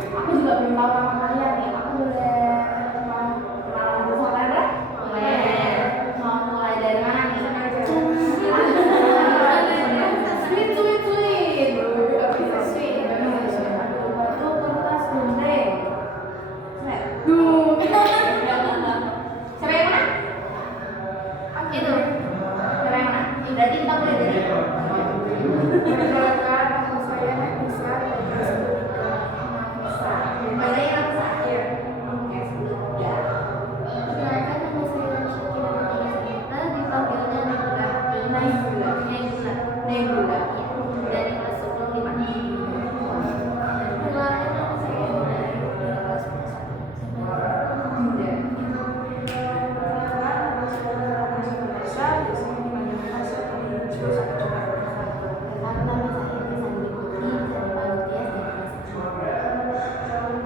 Aku juga belum tahu nama kalian nih. Aku boleh mau kenalan dulu sama kalian deh? Boleh. Mau mulai dari mana nih? Sweet. Batu kertas gunting. Siapa yang mana? Itu. Siapa yang mana? Berarti kita mulai dari Perkenalkan, nama saya Nafisa. Mana yang aku sakit? Oke, sebelumnya. Perkenalkan, nama saya Syakira Nafisa. Dipanggilnya Nebula. Nebula. Dari kelas 10 5. Perkenalkan, nama saya Nebula. Dari kelas 10.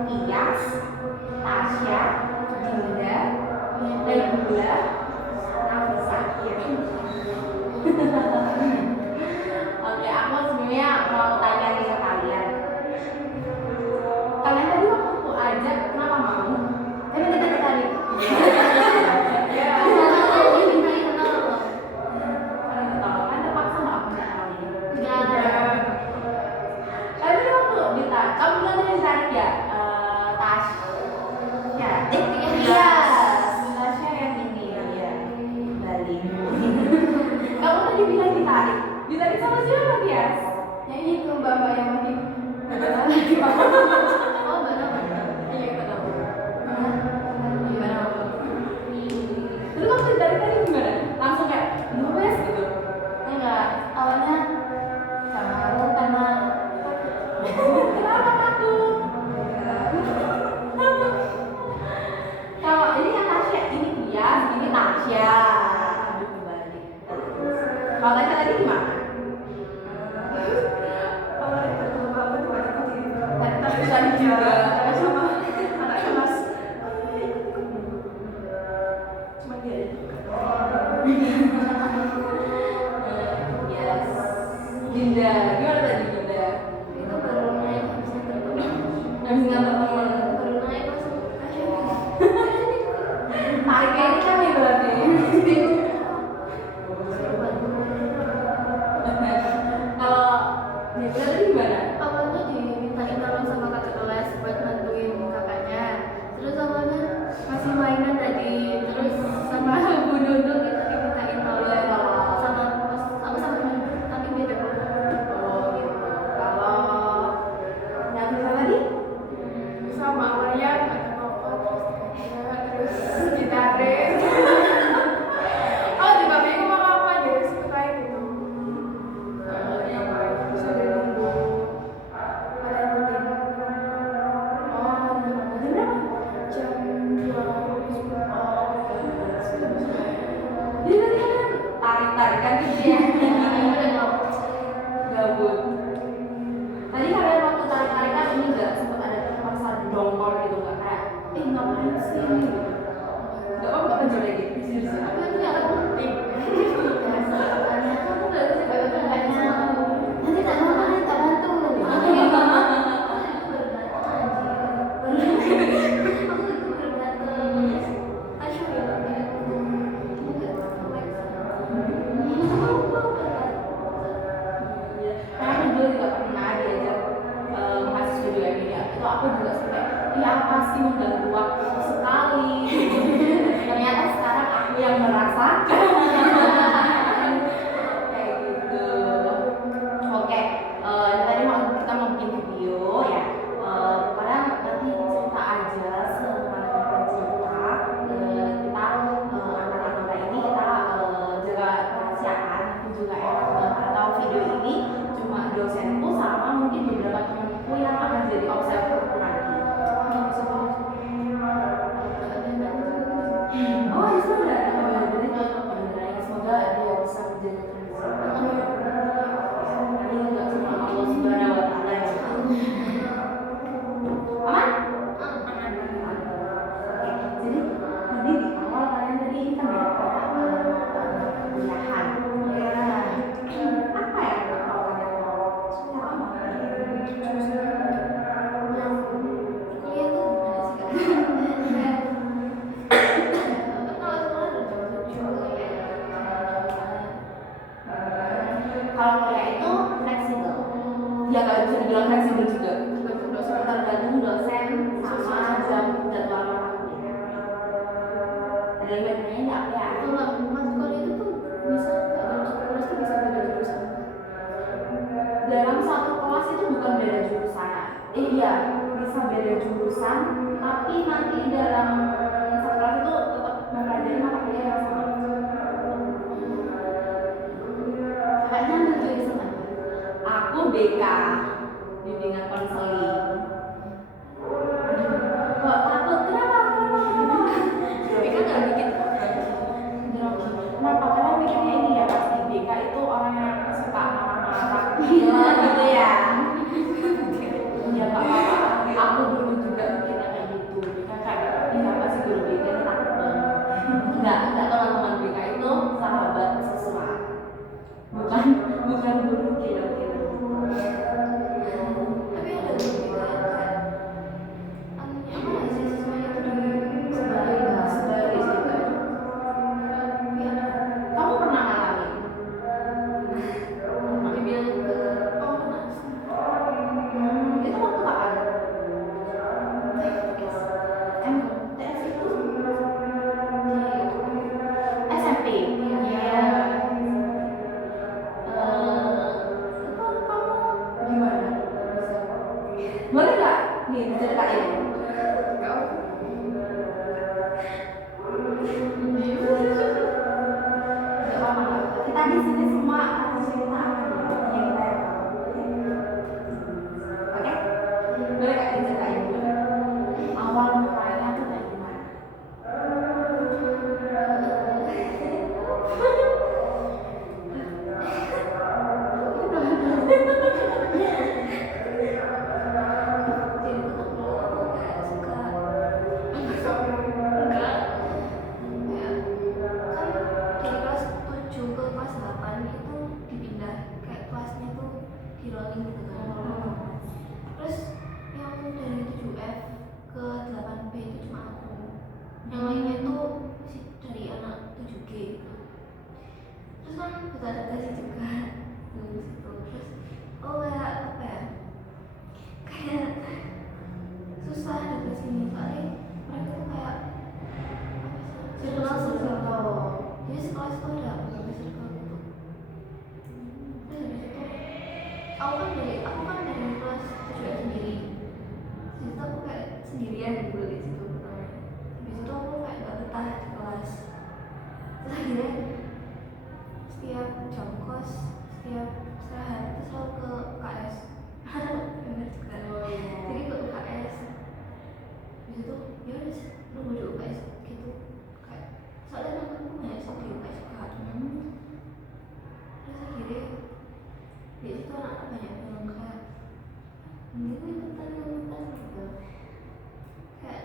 Iyas, Tasya, Dinda, Nebula, Nafisa. Oke, aku sebenarnya mau tanya nih ke kalian. Kalian tadi waktu aku ajak kenapa mau? Tapi kita tertarik. Kan terpaksa nggak aku kenal ini. Tapi waktu kamu bilang tadi ditarik ya, Tasya. Iya. Tasya yang ini ya, Bali. Kamu tadi bilang ditarik. Ditarik sama siapa, Tias? Yang itu Mbak yang tadi. Oh, benar. Iya, betul. Gimana? Terus waktu ditarik tadi gimana? Langsung kayak nulis gitu. Enggak, awalnya malu karena Kenapa takut? Kalau ini kan Tasya, ini Tias, ini Tasya. Aduh, kebalik. Kalau Tasya tadi gimana? Tapi tadi juga sama anak kelas. Cuma dia. Yes. Dinda, gimana tadi Dinda? itu baru naik bisa terpenuhi. Habis ngantar teman. Baru naik langsung Tariknya ini kan ya berarti. Kalau Dinda tadi gimana? awalnya dimintain tolong sama kakak kelas buat bantuin kakaknya, terus awalnya masih mainan tadi, terus sama Bu Nunung itu dimintain tolong sama teman tapi beda kelompok. Oh gitu. Kalau Nafisa tadi? Sama awalnya ada kelompok terus gitaris. Oh juga bingung mau apa jadi ikut aja gitu. Terus ada nunggu ada rutin. Oh, jam berapa? Jam 2. Jadi tadi kalian tarik-tarikan gitu ya? Gabut. Tadi kalian waktu tarik-tarikan ini nggak sempat ada rasa dongkol gitu nggak kayak, ngapain sih ini? Nggak apa nggak penjolek gitu di sini. Aku itu nggak penting. Kamu nggak sih katanya nanti tak mau nanti tak bantu. Aku itu bergantung. Asyik ya. Karena aku dulu juga pernah diajak mahasiswa juga ini itu aku juga sampai ya apa sih mengganggu waktu sekali. Ternyata sekarang aku yang merasakan. Kayak gitu. Oke, tadi kita mau bikin video ya. Kalian nanti cerita aja semuanya cerita. Kita anak-anak ini kita jaga kerahasiaan. Aku juga atau video ini cuma dosenku sama mungkin beberapa temanku yang akan jadi observer nanti. Oh, itu udah. Berarti tergantung dosen sama jam jadwal mata kuliah. Ada limiternya nggak ya? Kalau matkul itu tuh bisa dalam satu kelas tuh bisa beda jurusan. Dalam satu kelas itu bukan beda jurusan. Iya, bisa beda jurusan, tapi nanti dalam satu kelas itu tetap mempelajari mata kuliah yang sama. Kayaknya ada jurusan apa? Aku BK, bimbingan konseling. Kok takut? Kenapa? BK nggak bikin Kenapa? Karena mikirnya ini ya pasti BK itu orang yang suka marah-marah gila gitu ya. Ya nggak apa-apa. Aku dulu juga mikirnya kayak gitu. BK kayak ini apa sih guru BK takut banget. Enggak teman-teman BK itu sahabat siswa. Bukan guru gila-gila. tapi ada guru BK yang kayak anunya apa ya siswanya tuh di Sebalik juga. iya Kamu pernah ngalamin? dibilang ke Komnas Itu waktu kapan? TS TS itu SMP. Iya. Itu kamu gimana? Boleh nggak? Nih diceritain. Nggak apa-apa. Kita di sini semua cerita apa yang kita tahu. Oke? Boleh nggak diceritain dulu? Awal mulanya tuh kayak gimana? yang lainnya tuh dari anak 7G gitu. Terus kan kita adaptasi juga dari situ. Terus kayak apa ya, kayak susah adaptasi nih soalnya mereka tuh kayak circle. Jadi sekelas tuh ada beberapa circle gitu. Terus habis itu aku kan dari kelas 7 sendiri. Di situ aku kayak sendirian gitu di situ pertama. Habis itu aku kayak gak betah di kelas. Terus akhirnya setiap jam kos, setiap istirahat itu selalu ke UKS. Bener juga. Jadi ke UKS. Habis itu ya udah nunggu di UKS gitu. Kayak soalnya temanku banyak sih di UKS juga. Terus akhirnya di situ anak banyak bilang kayak ini ikutan gitu. Kayak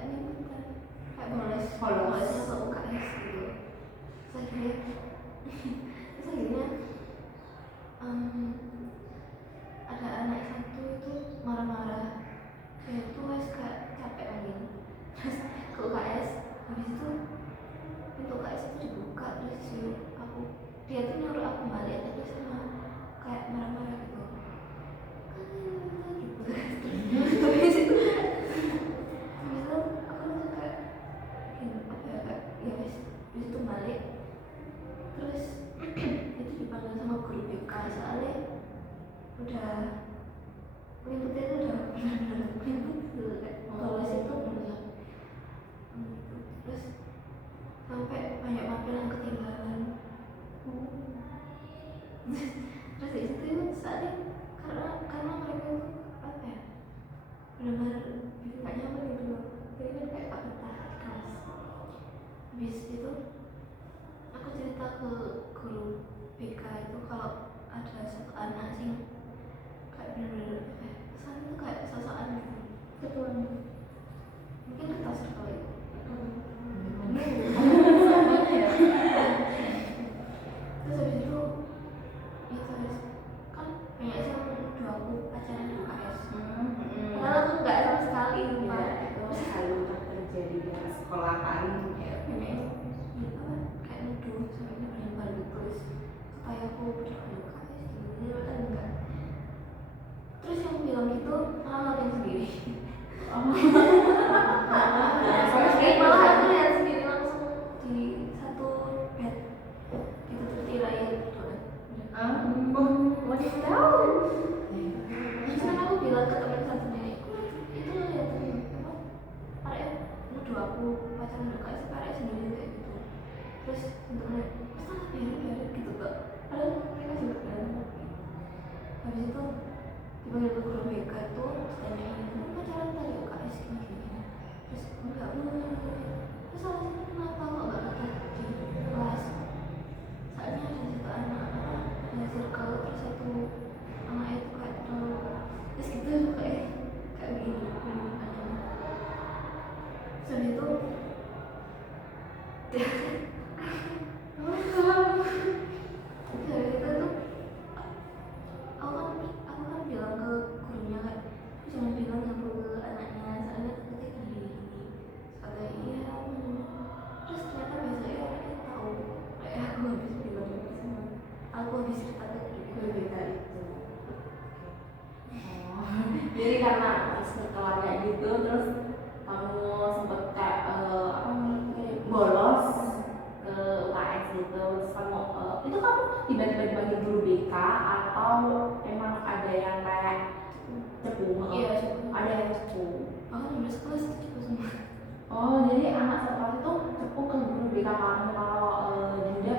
aku pacaran dekat sih karek sendiri kayak gitu. Terus untuk mereka salah biarin gitu kok. Padahal mereka juga bilang habis itu tiba-tiba guru BK tuh ditanyain kamu pacaran tadi UKS gini. Terus enggak terus alasannya kenapa kok gak kata di kelas. Soalnya ada satu anak ada circle terus satu anak itu kayak terlalu terus gitu kayak gini terus itu dari itu tuh aku kan bilang ke gurunya kan jangan bilang yang ke anaknya soalnya takutnya gini kata iya terus ternyata besoknya orangnya tahu kayak aku habis bilang sama aku habis cerita ke guru beda itu. Jadi karena keluarga gitu terus kamu sempet kayak bolos ke UKS gitu terus kamu itu kamu tiba-tiba dipanggil guru BK atau emang ada yang kayak cepu? Iya cepu. Ada yang cepu. Aku udah sekelas itu cepu semua. Oh jadi anak sekelas itu cepu ke guru BK kamu kalau Dinda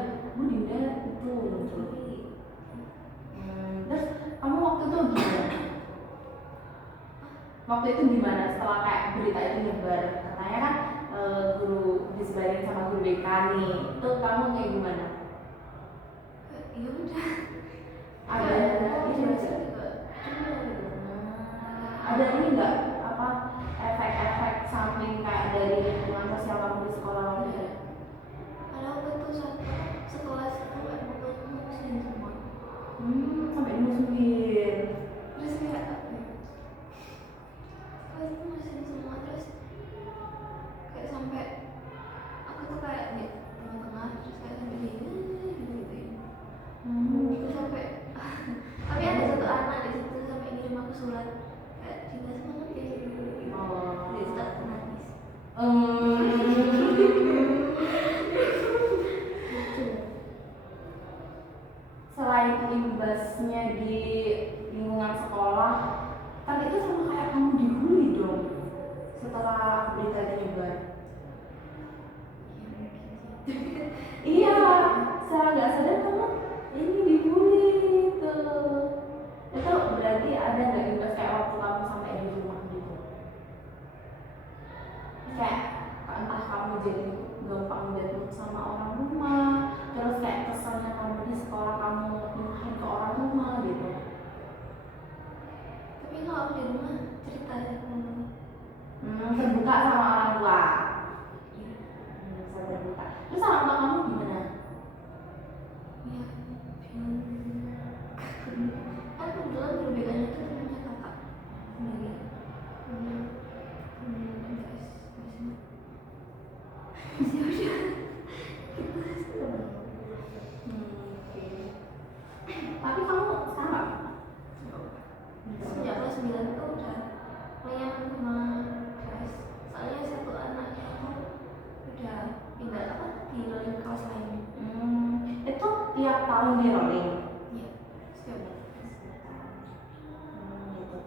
itu muncul. Terus kamu waktu itu gimana? Waktu itu gimana setelah kayak berita itu nyebar? Katanya kan guru disebarin sama guru BK nih. Itu kamu kayak gimana? Ya udah. Ada ada ini enggak apa efek-efek samping kayak dari lingkungan sosial kamu di sekolah waktu itu? Ada waktu itu sekelas itu kayak muslim semua. Sampai dimusuhin. Terus kayak apa ya? Sekelas itu muslim semua terus kayak sampai aku tuh kayak di tengah-tengah terus kayak sampai gitu. Terus sampai tapi ada satu anak di situ sampai ngirim aku surat kayak cinta semangat ya gitu. Dia start nangis. Selain imbasnya di lingkungan sekolah, kan itu sama kayak kamu dibully dong setelah berita itu nyebar. Iya, secara nggak sadar kamu ini dibully itu. Itu berarti ada nggak imbas kayak waktu kamu sampai di rumah gitu? Kayak entah kamu jadi gampang jatuh sama orang rumah, terus kayak kesannya kamu di sekolah kamu nyusahin ke orang rumah gitu. Tapi kalau aku di rumah cerita ya Terbuka sama orang tua. Bisa terbuka. Terus sama orang tua kamu gimana? Iya, kan kebetulan guru BK-nya itu temannya kakak sendiri. Tapi kamu sekarang Sejak kelas 9 itu udah lumayan sama kelas. Soalnya satu anaknya itu udah pindah di kelas lain. Itu tiap tahun di rolling. Iya, setiap Gitu.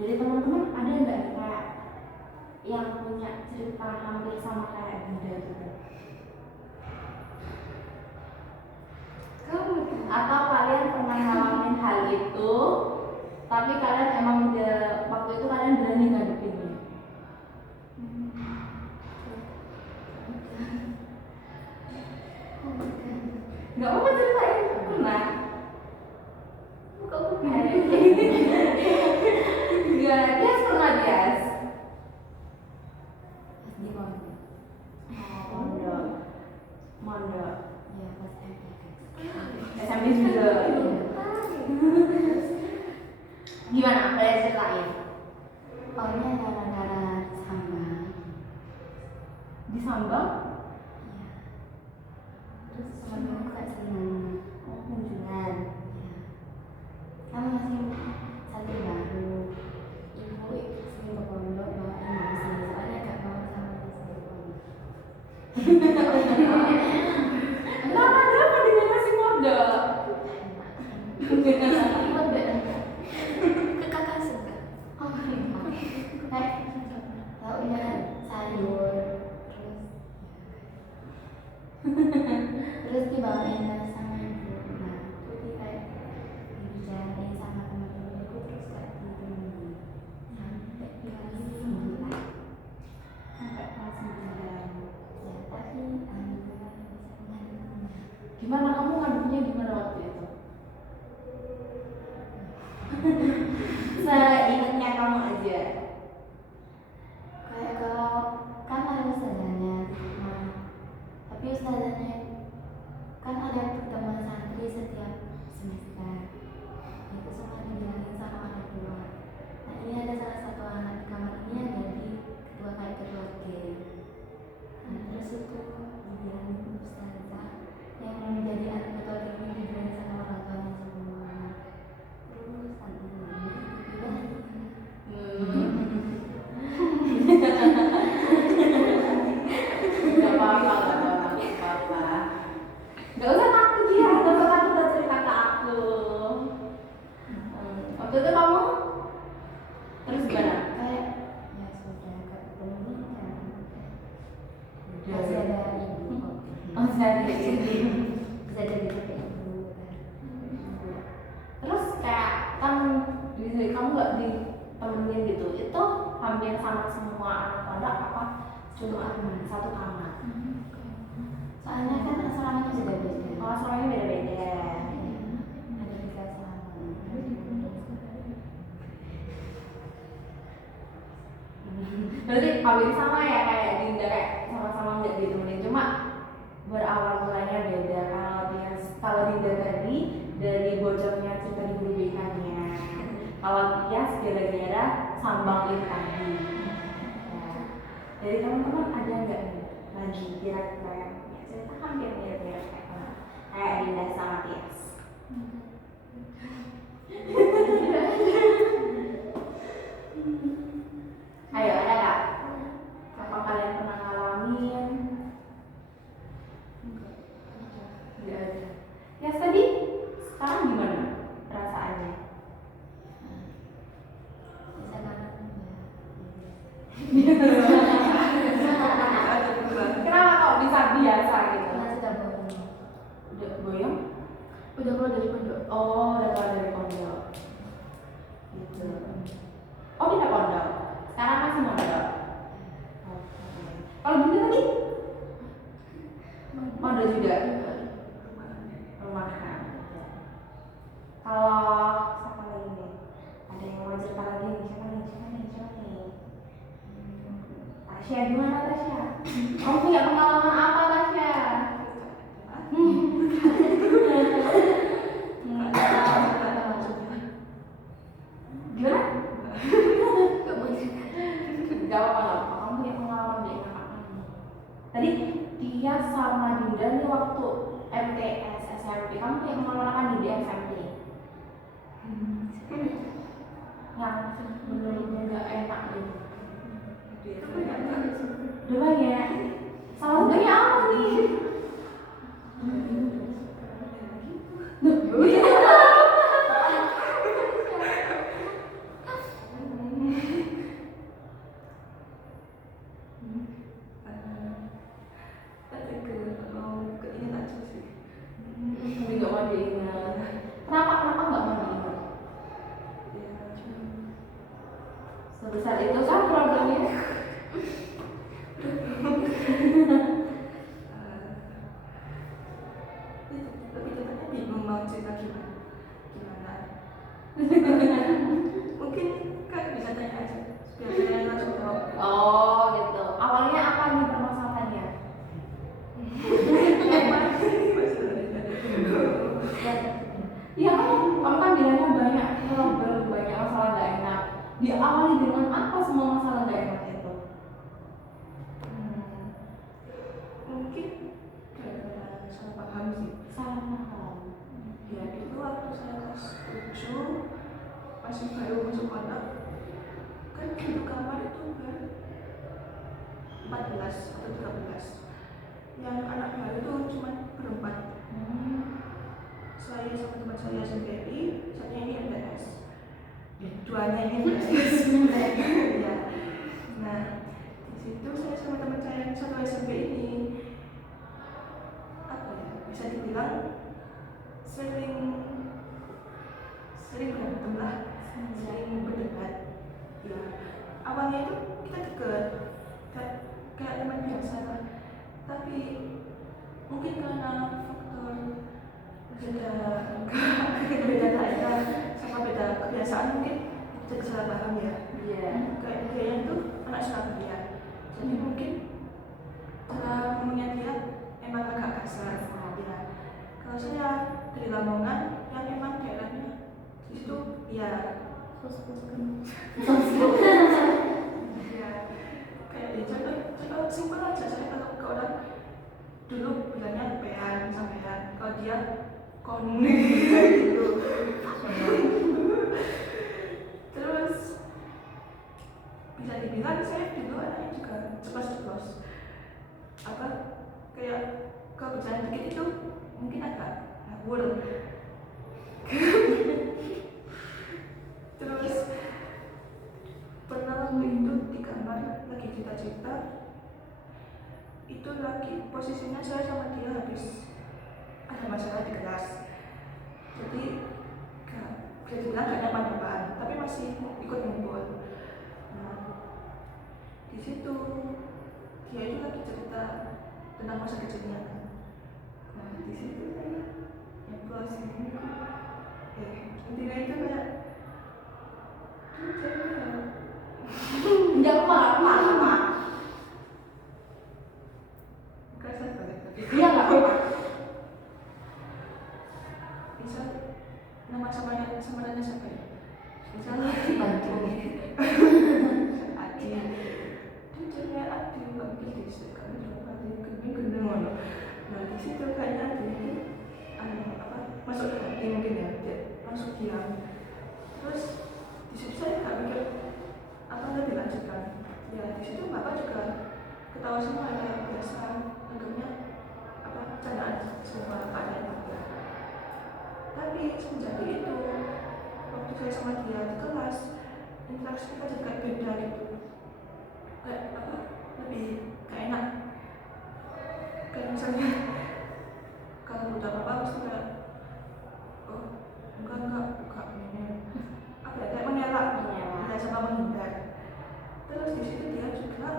Jadi teman-teman ada nggak nih kayak yang punya cerita hampir sama kayak Dinda gitu? kamu Atau kalian pernah ngalamin hal itu, tapi kalian emang udah waktu itu kalian berani ngadepinnya? Nggak apa-apa ceritain, pernah? kamu Gimana? Dias pernah Dias? Di pondok. Mondok. Mondok. Ya pas SMP. SMP juga. Gimana? Kalian ceritain? Awalnya gara-gara sambal. Disambang? Iya. Terus temen-temenku gak seneng. Kunjungan. Ya. Kan masih santri baru. Ibu sering ke pondok bawain nasi. Soalnya gak mau sama nasi di pondok. Kenapa ada apa dengan nasi mondok? ikut BN ke kakak suka. Oh iya. Tahu ya kan sayur. enak sama ibu. Nah, aku kayak dibicarain sama teman-temanku terus gak ditemenin sampai kelas 9. Sampai kelas 9. Ya, tapi alhamdulillah bisa menghadapinya. Gimana kamu ngadepnya gimana waktu itu? Seingatnya kamu aja. Kayak kalau kan ada ustazahnya nah, tapi ustazahnya kan ada pertemuan santri setiap semester itu semua dibilangin sama orang tua. Nah ini ada salah satu anak di kamar ini yang jadi ketua kayak ketua geng. Nah terus itu dibilangin ustazah yang menjadi anak ketua geng ini dibilangin sama orang tuanya semua. Terus alhamdulillah Gak apa-apa. Gak usah takut ya, gak usah takut udah cerita ke aku. Waktu itu kamu terus gimana? kayak ya sudah gak ketemu kan masih ada ibu kok. Oh, saya ini. Bisa jadi pakai ibu kan. Terus kayak kan di kamu gak ditemenin gitu, itu hampir sama semua anak pondok apa cuma satu kamar? Soalnya kan asramanya sudah beda. Oh, semuanya beda-beda. Ada 3 asrama. Berarti hampir sama ya kayak Dinda, kayak sama-sama nggak ditemenin, cuma berawal mulanya beda. Kalau Dinda tadi dari bocornya cerita di guru BK-nya, kalau Tias gara-gara sambang itu tadi. Ya. Dari teman-teman ada nggak nih lagi kira-kira yang punya cerita hampir mirip-mirip kayak Dinda sama Tias? Ayo, ada nggak? Apa kalian pernah ngalamin? Nggak ada. Tias tadi sekarang gimana perasaannya? Bisa banget Kenapa kok bisa biasa gitu? karena sudah bohong. Udah boyong? Udah keluar dari pondok. Oh, udah keluar dari pondok. Gitu. Oh, pindah pondok. Sekarang masih mondok. Oke. Kalau Bunda tadi? Mondok juga. Rumahan. Kalau siapa lagi nih? Ada yang mau cerita lagi nih? Siapa nih? Tasya, gimana Tasya? Kamu punya pengalaman apa Tasya? Gimana? Gak apa-apa. Kamu punya pengalaman dari kakak kamu. Tadi dia sama Dinda nih waktu MTS SMP. Kamu punya pengalaman apa nih di SMP? Yang bener-bener gak enak gitu. Udah banyak. Salah satunya apa nih? Duh, iya. Tapi gak mau diingat. Kenapa nggak mau diingat? Sebesar itu kan problemnya. Tapi kita bingung mau cerita gimana. Mungkin kan bisa tanya aja biar kalian langsung jawab. Oh gitu. Awalnya apa nih permasalahannya? Iya kamu kan bilangnya banyak problem, banyak masalah gak enak. Diawali dengan apa semua masalah gak enak itu? Mungkin gara-gara salah paham sih. Salah paham. Ya dulu waktu saya kelas 7 masih baru masuk pondok kan satu kamar itu kan 14 atau 13 yang anak baru itu cuma berempat. Saya sama teman saya SMPI, satunya ini MTS. Duanya ini MTS. Ya. Nah, di situ saya sama teman saya yang satu SMP ini apa ya? Bisa dibilang dibilang sering berantem lah, sering berdebat. Ya awalnya itu kita deket kayak teman biasa lah, tapi mungkin karena faktor beda daerah sama beda kebiasaan mungkin jadi salah paham ya. Kayak dia itu anak Surabaya, jadi mungkin cara ngomongnya dia emang agak kasar ya. Kalau saya dari Lamongan yang emang daerahnya di situ ya ya kayak di contoh simpel aja. Saya kalau ke orang dulu bilangnya pean sampean, kalau dia kon gitu. Terus bisa dibilang saya dulu anaknya juga ceplos apa kayak kalau berjalan dikit itu mungkin agak ngawur. Terus pernah waktu itu di kamar lagi cerita-cerita, itu lagi posisinya saya sama dia habis ada masalah di kelas, jadi bisa dibilang gak nyaman-nyaman, tapi masih ikut ngumpul. Nah di situ dia itu lagi cerita tentang masa kecilnya kan. Nah di situ saya nyemplos ini intinya itu kayak Enggak apa-apa. kasar banget tapi Iya enggak apa-apa. misal nama samarannya siapa ya? Misal Bantu. Adi, dia jadi Adi panggil di situ kan Adi gendeng ngono. Nah di situ kayaknya Adi itu masuk ke hati mungkin ya, dia langsung diam. Terus di situ saya nggak mikir apa nggak dilanjutkan. Ya di situ bapak juga ketawa semua ya, biasa anggapnya candaan semua keadaan bapak. Tapi semenjak itu waktu saya sama dia di kelas, interaksi kita jadi kayak beda gitu, kayak lebih gak enak. Kayak misalnya kalau udah apa mesti kayak enggak ini kayak mengelak ya sama menghindar. Terus di situ dia juga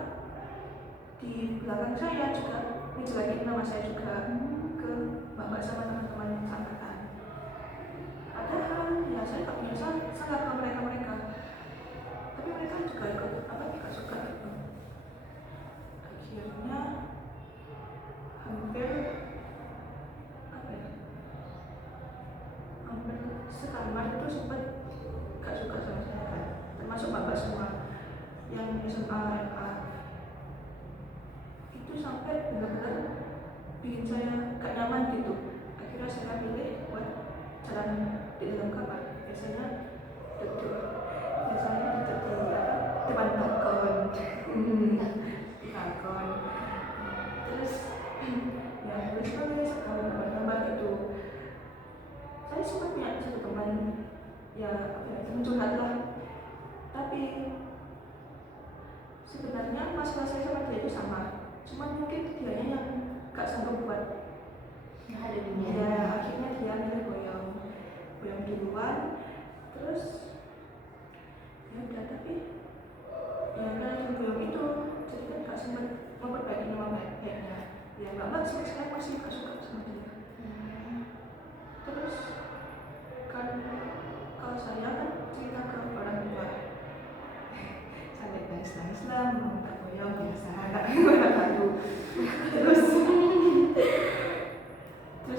di belakang saya juga ngejelekin nama saya juga ke bapak sama teman-teman angkatan. Padahal ya saya tak punya salah ke mereka, tapi mereka juga ikut gak suka gitu. Akhirnya hampir sekamar itu sempat gak suka sama saya kan, termasuk bapak semua yang SMA itu sampai benar-benar bikin saya gak nyaman gitu. Akhirnya saya pilih buat jalan di dalam kamar. Biasanya duduk di depan balkon. Terus ya tulis gambar gitu. Saya sempat punya satu teman ya teman curhat lah, tapi sebenarnya masalah saya sama dia itu sama, cuman mungkin dianya yang gak sanggup buat Ada dunia. ya akhirnya dia milih boyong duluan. Terus ya udah, tapi ya karena boyong itu jadi kan gak sempat memperbaiki nama baiknya. Ya bapak saya masih gak suka sama dia. Terus kan kalau saya kan cerita ke orang tua, sampai nangis lah, mau minta boyong biasa anak baru. Terus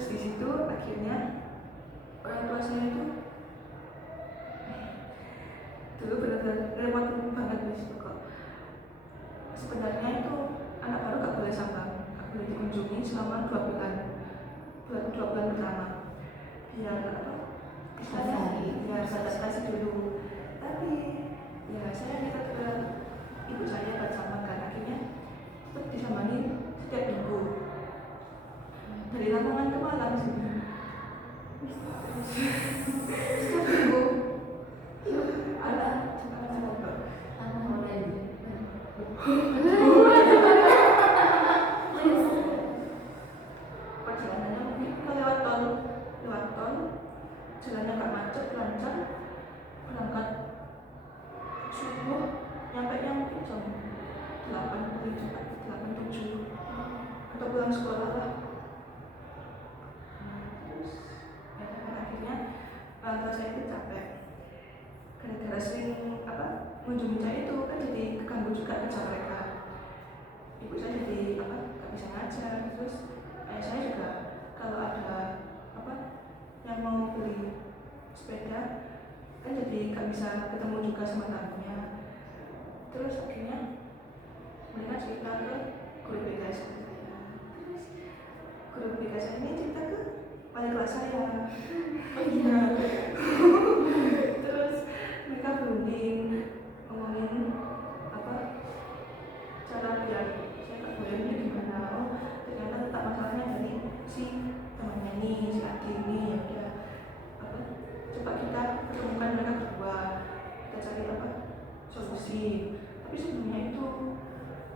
di situ akhirnya orang tua saya itu dulu benar-benar repot banget di situ kok. Sebenarnya itu anak baru gak boleh sambang, gak boleh dikunjungi selama 2 bulan pertama. Biar biar adaptasi dulu. Tapi ya saya minta ke ibu saya buat sambang kan, akhirnya tetap disambangi setiap minggu dari Lamongan ke Malang sih. Setiap minggu ada perjalanannya mungkin lewat pulang sekolah lah. Terus ya kan akhirnya orang tua saya itu capek gara-gara sering mengunjungi saya itu kan jadi keganggu juga kerja mereka. Ibu saya jadi gak bisa ngajar, terus ayah saya juga kalau ada yang mau beli sepeda kan jadi gak bisa ketemu juga sama tamunya. Terus akhirnya mereka cerita ke guru BK saya. Terus guru BK saya ini cerita ke wali kelas saya. Oh iya. Terus mereka berunding ngomongin cara biar saya gak goyangnya gimana. Oh ternyata letak masalahnya dari si temannya ini, si Adi ini ya udah coba kita ketemukan mereka berdua, kita cari solusi. Tapi sebelumnya itu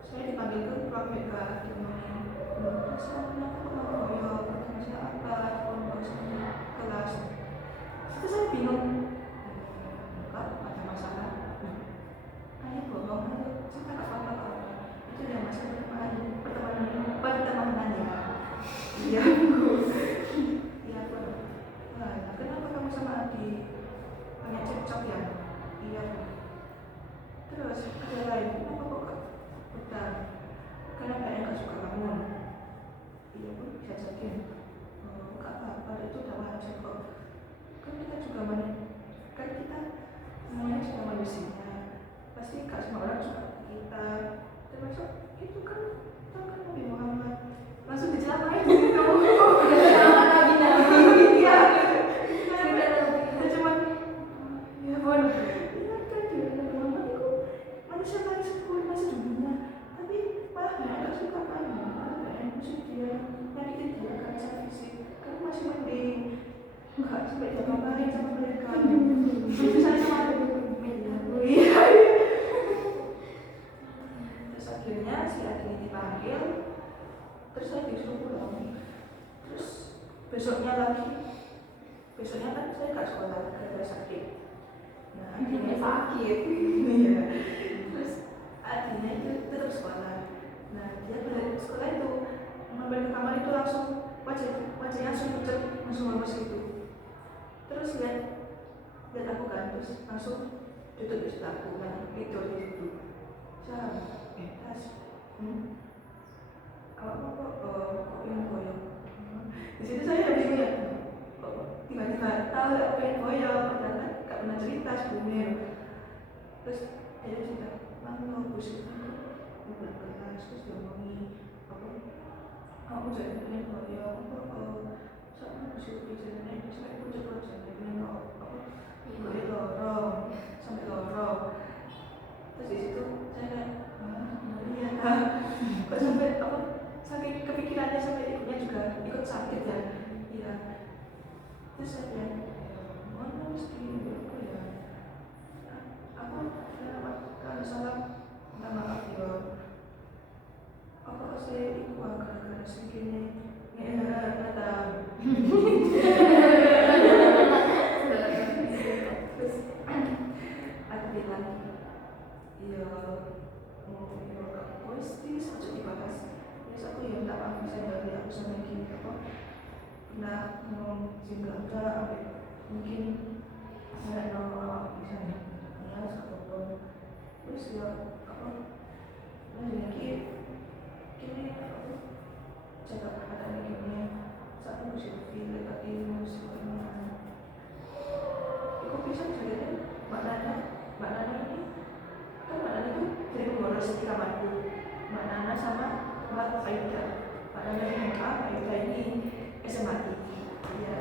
saya dipanggil ke ruang BK diomongin, masalahnya aku mau goyok, masalah apa, aku mau kelas. Itu saya bingung, enggak ada masalah. Ayo bohong, ayo kita gak apa-apa. Itu udah masalah pertemanan ya. Iya Bu. Iya Bu. Nah, kenapa kamu sama Adi banyak cekcok ya? Iya Bu. Terus ada lain, kenapa kok udah? Karena kayaknya gak suka kamu. Iya Bu, bisa jadi. Oh, gak apa-apa, itu udah wajar kok. Kan kita juga kan kita semuanya juga manusia. Pasti gak semua orang suka kita. Termasuk itu kan Nabi Muhammad. Langsung dicelamain gitu. Nabi. Iya. Kita cuman ya bon. Iya kan dia Nabi Muhammad itu manusia paling sempurna sedunia. Tapi malah gak suka kamu. Gak emosi dia, nyakitin dia karena secara fisik. Kamu masih mending gak sampai diapa-apain sama mereka. Itu saya sama iya. Terus akhirnya si Adi dipanggil, terus saya disuruh pulang. Terus besoknya kan saya gak sekolah karena sakit. Nah akhirnya sakit. Iya. Terus Adinya itu tetap sekolah. Nah dia balik sekolah itu ngambil ke kamar itu langsung wajahnya langsung pucat, langsung lemes gitu. Terus lihat aku kan, terus langsung duduk di situ aku kan, tidur di situ. Saya bebas. Kok pengen goyang? Di situ saya bingung ya. Tiba-tiba tahu aku pengen goyang, padahal kan gak pernah cerita sebelumnya. Terus dia cerita, lalu bos itu bukan kelas, terus dia ngomongin aku jadi pengen goyang, sama bos itu jalannya ini sampai aku coba jalannya goyang lorong, sampai lorong. Terus di situ saya kayak, iya kok sampai saking kepikirannya sampai ibunya juga ikut sakit ya. Iya. Terus saya bilang, mana mesti aku ya. Aku kalau salah minta maaf ya. Apa saya ikut gara-gara segini? Nggak tahu. Terus aku bilang, iya puitis aja dibahas. Terus aku ya minta maaf misalnya dari aku sama gini pernah ngomong singgah mungkin nggak nol misalnya ya sekalipun. Terus ya lagi kini jaga perkataan gini saat aku Sylvie lagi musik aku bisa juga Mbak Nana ini kan Mbak Nana itu dari pengurus di kamarku. Mbak Nana sama Mbak Aida. Mbak Nana ini Mbak Aida ini SMA. Iya.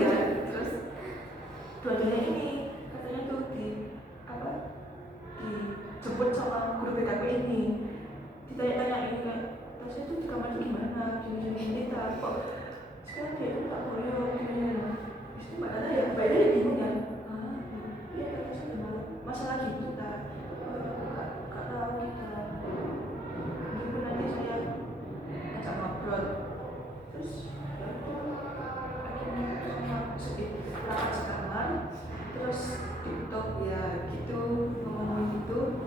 Ya, terus dua-duanya ini katanya tuh dijemput sama guru BKP ini. Ditanya-tanyain kayak, tasnya tuh di kamar gimana? Gini-gini kok sekarang dia tuh tak goyong gini. Terus Mbak Nana ya, Mbak Aida bingung kan? Iya kata saya masalah gitu tak tahu kita meskipun nanti saya ajak ngobrol. Terus ya akhirnya saya sedikit rapat sekamar, terus TikTok ya gitu ngomongin gitu.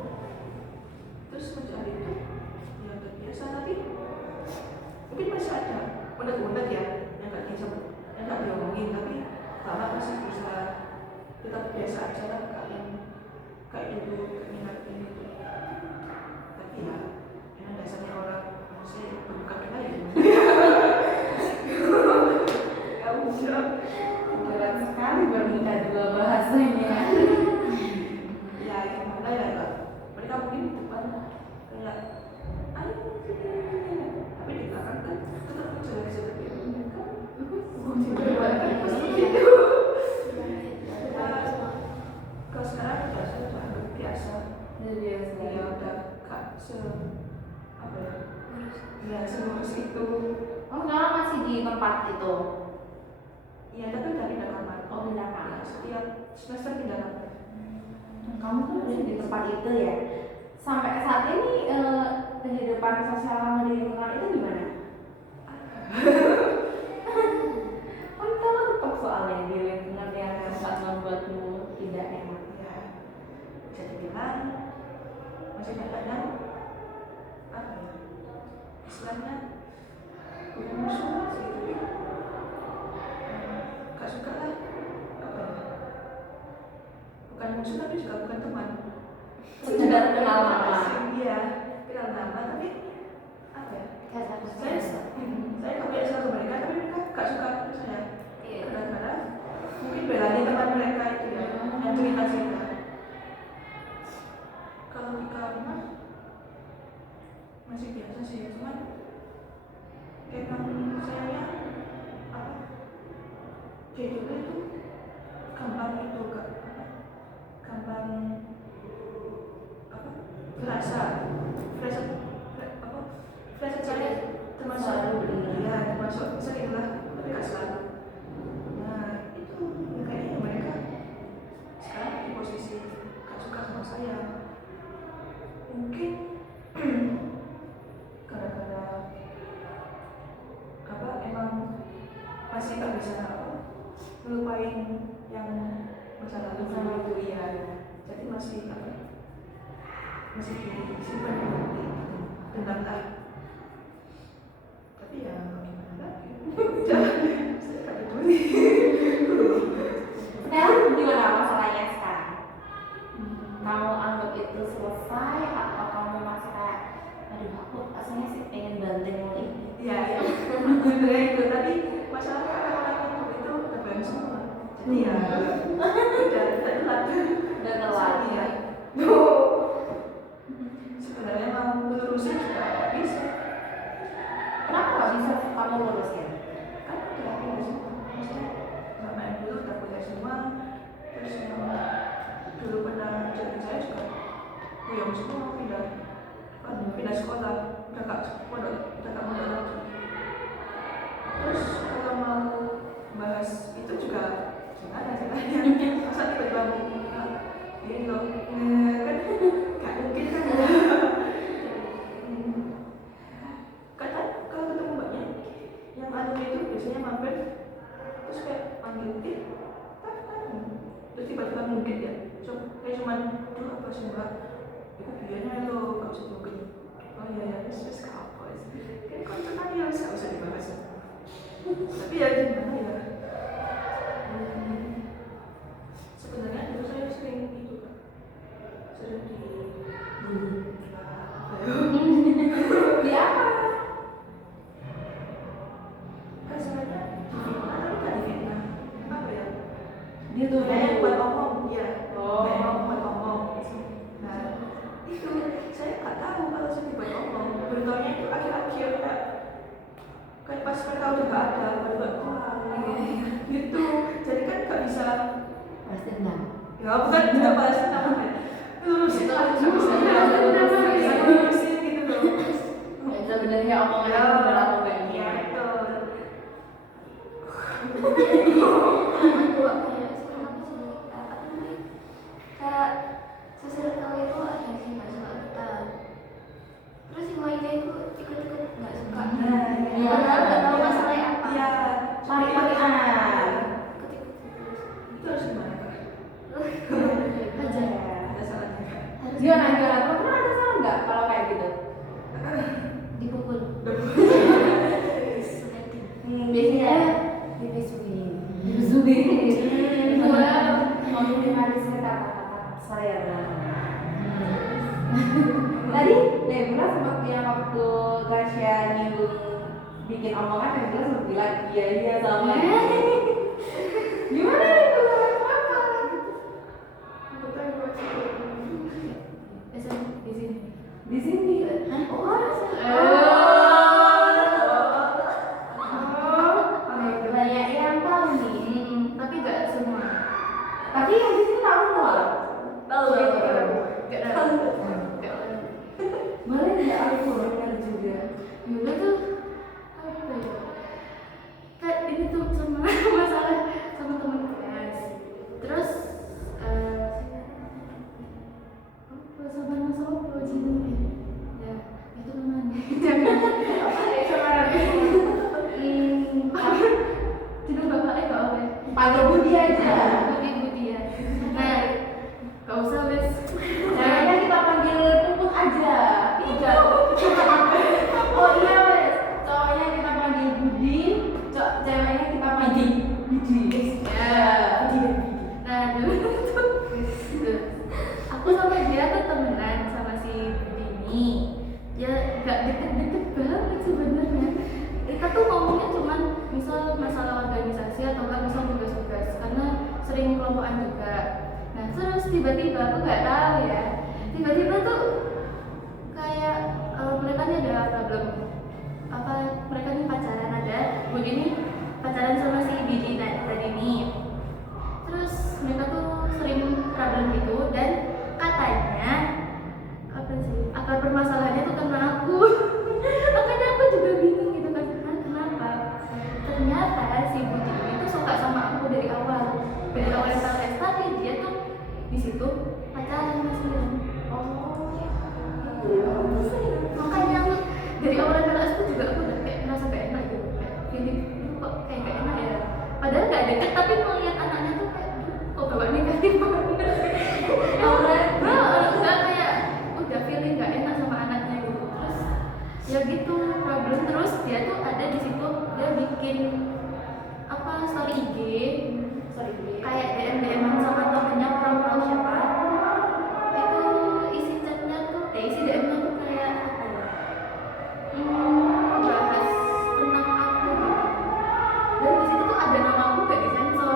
Terus mencari itu itu minat ini tuh. Tapi ya emang dasarnya orang manusia bukan kita ya. Kamu siap? Berat sekali berminta dua bahasanya. Ya gimana ya Kak? Mereka mungkin di depan kayak ayo tapi di belakang kan tetap jelek-jelek gitu kan. Kalau sekarang udah anggap biasa. Ya udah Kak apa ya? Ya selurus itu. Oh, sekarang masih di tempat itu. Iya tapi udah pindah kamar. Oh, pindah kamar. Setiap semester pindah kamar. Kamu tuh masih di tempat itu ya. Sampai saat ini kehidupan sosial kamu di lingkungan itu gimana? Kan kamu tetap soalnya di lingkungan yang sangat membuatmu tidak enak. Ya jadi bilang masih kadang apa ya? Istilahnya punya musuh gitu ya. Gak suka lah apa ya? Bukan musuh tapi juga bukan teman. Sekedar kenal nama. Iya, kenal nama tapi apa ya? Saya gak punya salah ke mereka tapi mereka gak suka ke saya. Kadang-kadang mungkin belani teman mereka itu ya, yang cerita-cerita. Kalau di kamar masih biasa sih, cuman emang sayangnya apa? Jadinya itu gampang itu gampang apa? Berasa saya termasuk ya termasuk sering lah tapi gak selalu. Nah itu kayaknya mereka sekarang di posisi gak suka sama saya. Mungkin gara-gara apa emang masih gak bisa melupain yang masa lalu sama itu ya. Jadi masih apa? Masih disimpan di hati dendam lah. Tapi ya gimana lagi? Udah, saya gak peduli. Sekarang gimana masalahnya sekarang? Kamu anggap itu selesai atau kamu masih kayak aduh aku aslinya sih pengen banting ini? Iya, sebenarnya itu tapi masalahnya orang-orang itu terbang semua. Jadi ya udah telat. Udah telat ya. Sebenarnya mau lurusin juga nggak bisa. Kenapa nggak bisa kamu lurusin? Kan udah punya semua. Maksudnya sama yang dulu udah punya semua. Terus yang dulu pernah jadi saya juga yang semua pindah sekolah, udah gak modal lagi. Terus kalau mau bahas itu juga gimana caranya? Masa tiba-tiba mau ini loh, kan gak mungkin kan ya. Kadang kalau ketemu mbaknya yang anu itu biasanya mampir terus kayak panggil terus tiba-tiba mungkin ya kayak cuman dulu apa sih mbak itu biayanya lo gak usah mungkin. Oh iya ya terus apa sih kan konten ya gak usah dibahas. Tapi ya gimana ya sebenarnya dulu saya sering itu kan sering Di apa? kan sebenarnya difitnah tapi gak difitnah apa ya Dia tuh kayak buat omong ya kayak buat omong. Nah itu saya nggak tahu kalau saya dibuat omong beruntungnya itu akhir-akhir kayak pas mereka udah gak ada buat gitu jadi kan gak bisa Balas dendam. ya bukan tidak balas namanya lurusin lah Bisa lurusin gitu loh. Ya sebenarnya omongan yang benar atau enggaknya. Ya betul. Dua kayak sekarang sih apa namanya kayak sosial tahu itu ada sih nggak suka kita terus yang lainnya itu ikut-ikut nggak suka Iya. padahal nggak tahu masalahnya apa Iya. Tarik-tarikan. ikut-ikut terus Itu harus gimana Kak? aja Ada salahnya Kak? Gimana? Kamu pernah ada salah nggak kalau kayak gitu? Dipukul. Biasanya Dibisuin. Zubi. Ngomongin manis kata-kata saya. Tadi Nebula sempat yang waktu Gasya nyinggung bikin omongan, Nebula sempat bilang iya sama. Gimana Nebula? Kenapa? Aku kan di sini. Di sini. Banyak yang tahu nih. Tapi gak semua. Tapi yang di sini tahu semua. Tahu. Gak tahu. Boleh nggak aku dengar juga? Yoga tuh apa ya? Kayak ini tuh sama masalah sama teman kelas. Terus apa sama apa sih? Ya itu namanya. Tidak bapaknya gak apa? Panggil Budi aja. Budi ya. Nah, gak usah wes. Kayaknya kita panggil Puput aja. Tiga. Oh iya wes. Cowoknya kita panggil Budi, ceweknya kita panggil Bidi. Ya. Nah dulu tuh aku sama dia tuh temenan sama si Budi ini. Ya gak deket-deket banget sebenarnya. Kita tuh ngomongnya cuman misal masalah organisasi atau enggak misal tugas-tugas karena sering kelompokan juga. Nah terus tiba-tiba aku nggak tahu ya, tiba-tiba tuh kayak mereka nih ada problem apa, mereka nih pacaran, ada Budi ini pacaran sama si Bidi tadi nih. Terus mereka tuh sering problem gitu dan katanya apa sih akar permasalahannya tuh karena aku. Makanya aku juga bingung gitu kan, kenapa? Ternyata si Budi ini tuh suka sama aku dari awal LS, tapi dia tuh di situ pacaran masih. Makanya aku dari awal LS tuh juga aku udah kayak ngerasa gak enak gitu, kayak feeling kok kayak gak enak ya. Padahal gak deket, tapi ngeliat anaknya tuh kayak kok bawa negatif banget. Enggak, kayak udah feeling gak enak sama anaknya gitu. Terus ya gitu problem. Terus dia tuh ada di situ, dia bikin apa story IG kayak DM-an sama temennya pura-pura siapa itu, isi chatnya tuh isi DM-nya tuh kayak apa ya, bahas tentang aku gitu. Dan di situ tuh ada nama aku gak disensor,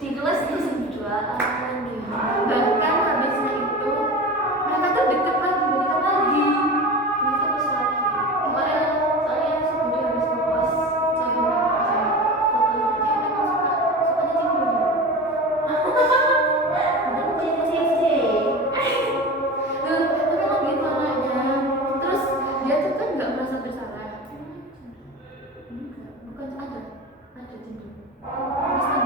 di kelas terus berduaan gitu. Bahkan habisnya itu mereka tuh deket lagi, balikan lagi, ini terus lagi. Kemarin soalnya si Budi habis ngepost foto dia memang sukanya Cindo. Padahal cici. Loh, tapi emang gitu anaknya. Terus dia tuh kan nggak merasa bersalah. Enggak, bukan ada Cindo. Terus kan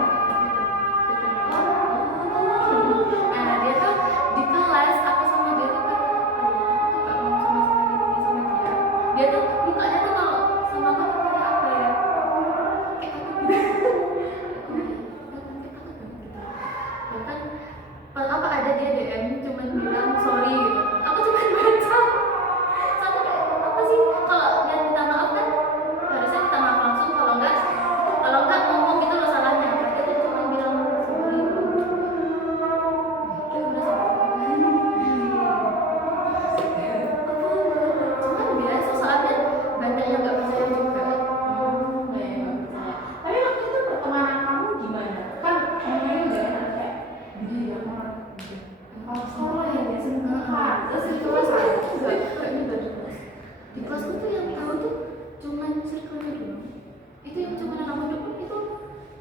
nah dia tuh di kelas aku sama dia tuh kan aku tuh gak mau sama sekali ini sama dia tuh mukanya tuh kalau sama aku tuh kayak apa ya, kayak takut gitu bahkan pas apa ada dia DM cuman bilang sorry gitu, aku cuman baca sama kayak apa sih, kalau dia minta maaf kan harusnya minta maaf langsung, kalau enggak ngomong gitu loh salahnya, dia tuh cuman bilang sorry gitu. Cuman biasa soalnya banyak yang nggak percaya juga. Tapi waktu itu pertemanan kamu gimana? Kan ngomongnya nggak enak kayak dia orang sekolah ya biasanya Terus di kelas tuh nggak nyebar di kelas. Di kelas tuh yang tahu tuh cuman circle-nya doang. Itu yang cuman anak muda itu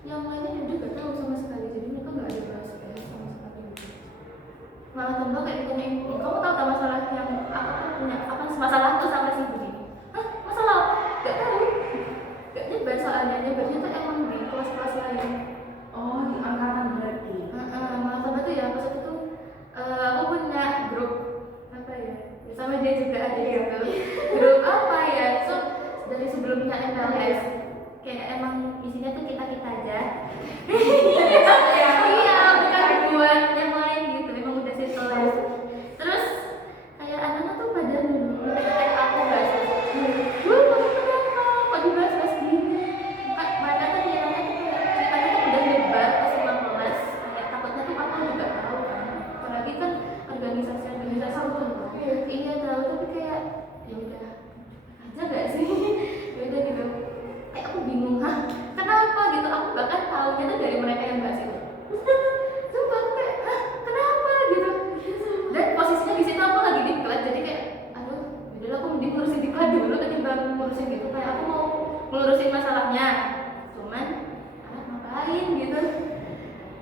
yang lainnya udah nggak tahu sama sekali. Jadi mereka nggak ada bahas PS sama sekali. Malah tambah kayak ditanyain, kamu tahu tak masalah yang apa punya apa masalah tuh sama si Budi? Hah, masalah? Nggak tahu. Nggak nyebar soalnya, nyebarnya tuh emang di kelas-kelas lain. oh di angkatan berarti. Malah tambah tuh ya pas itu tuh aku punya grup apa ya? Sama dia juga ada gitu. Grup apa ya? So dari sebelumnya MLS kayak emang isinya tuh kita aja. Iya, bukan buat yang lain gitu. Emang udah circle. Terus kayak anak-anak tuh pada dulu kayak aku bahas. Kamu kenapa? Kok dibahas-bahas gini? Kak, mereka tuh kiranya tuh kayak ceritanya tuh udah nyebar ke semua kelas. Kayak takutnya tuh aku juga tahu kan. Apalagi kan organisasi tuh. Iya tahu, tapi kayak ya udah aja gak sih? Ya udah gitu. Kayak aku bingung, kenapa gitu? Aku bahkan tahunya tuh dari mereka yang bahas itu. Sumpah aku kayak, kenapa gitu? Dan posisinya di situ aku lagi diklat, jadi kayak, aduh, yaudah aku mending ngurusin diklat dulu ketimbang ngurusin gitu. Kayak aku mau ngurusin masalahnya, cuman ngapain gitu?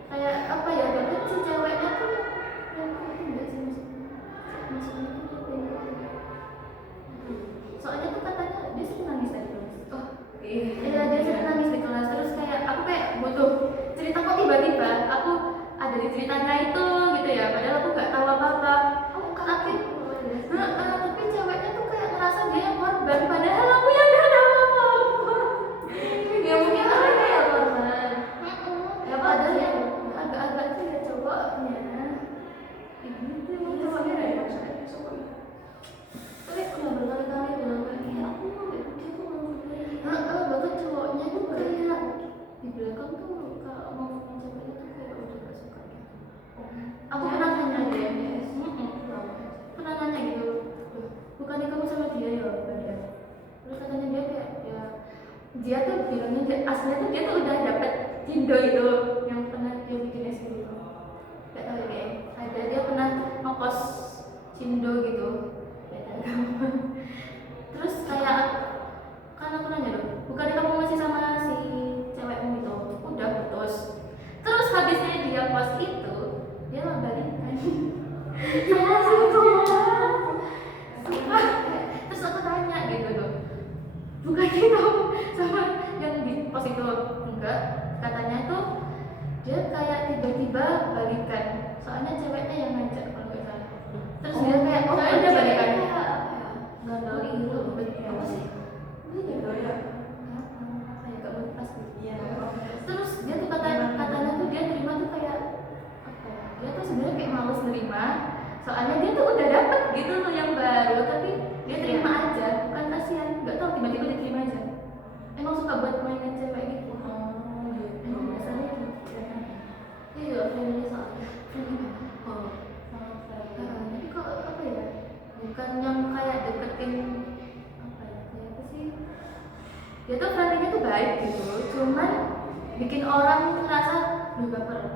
Kayak apa ya? Bahkan si ceweknya tuh yang itu enggak sih maksudnya tuh soalnya tuh katanya dia sering nangis tadi kelas. Oh iya, dia sering nangis di kelas. Terus kayak aku kayak butuh cerita, kok tiba-tiba aku ada di ceritanya itu gitu ya, padahal aku nggak tahu apa-apa. Tapi tapi ceweknya tuh kayak ngerasa dia yang korban, padahal aku yang nggak tahu apa-apa. Ya mungkin orangnya ya korban. Ya padahal yang agak-agak sih ya cowoknya. Gitu emang cowoknya ya. Tapi udah berkali-kali bilang kayak iya aku mau ikut dia, aku mau ikut dia. Bahkan cowoknya tuh kayak di belakang tuh kalau mau sama ceweknya tuh kayak udah gak suka gitu. Aku pernah nanya dia, pernah nanya gitu, "Loh, bukannya kamu sama dia ya?" Dia. Terus katanya dia kayak ya dia tuh bilangnya aslinya tuh dia tuh udah dapet Cindo itu yang pernah dia bikin SG gitu. Gak tau ya kayak ada dia pernah ngepost Cindo gitu. Terus kayak kan aku nanya loh, bukannya kamu masih sama si cewekmu itu? Udah putus. Terus habisnya dia post itu, dia malah balikan. Ya sumpah. Terus aku tanya gitu loh, bukannya kamu sama yang di post itu? Enggak, katanya tuh dia kayak tiba-tiba balikan. Soalnya ceweknya yang ngajak kalau nggak salah. Terus dia kayak soalnya dia balikan. Gandoli gitu, apa sih? Ini gandoli ya? Kayak gak mau pas gitu. Iya. Terus dia tuh katanya tuh dia nerima tuh kayak apa ya? Dia tuh sebenarnya kayak males nerima, soalnya dia tuh udah dapet gitu loh yang baru, tapi dia terima aja, bukan kasihan, nggak tahu tiba-tiba diterima aja. Emang suka buat mainan cewek gitu. Emang biasanya gitu. Iya, friendly soalnya. Friendly banget. Tapi kok apa ya? Bukan yang kayak deketin apa ya, kayak apa sih, dia tuh friendly-nya tuh baik gitu, cuman bikin orang ngerasa lu baper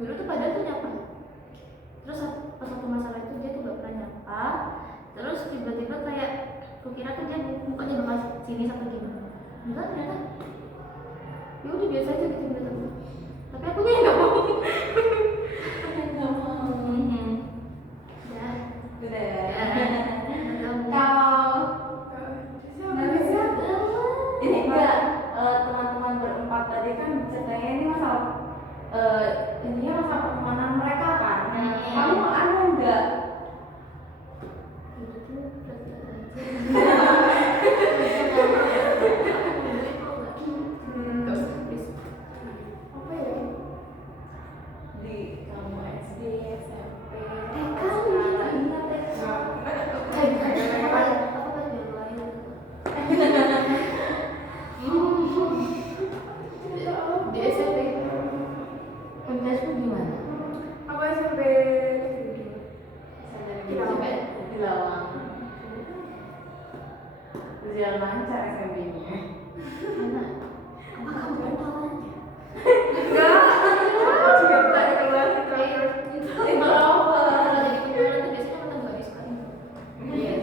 dulu tuh padahal tuh nyapa, terus pas waktu masalah itu dia tuh gak pernah nyapa, terus tiba-tiba kayak kukira tuh dia mukanya bakal sinis atau gimana, enggak ternyata ya udah biasa aja gitu gitu, tapi aku nya nggak mau. Nggak mau. Ya, Udah. ya. Kalau nggak bisa. Ini Apa? enggak teman-teman berempat tadi kan ceritanya ini masalah intinya masalah pertemanan mereka kan. Kamu ada nggak? Itu tuh berat-berat aja. Apa ya? Di kamu SD, SMP, TK sekolah, iya TK. Di SMP Pentasmu gimana? Aku SMP Sampai di Lawang. Berjalan lancar SMP-nya. Apa kamu bertahan? enggak. Aku juga tak di kelas itu. Introvert. Iya.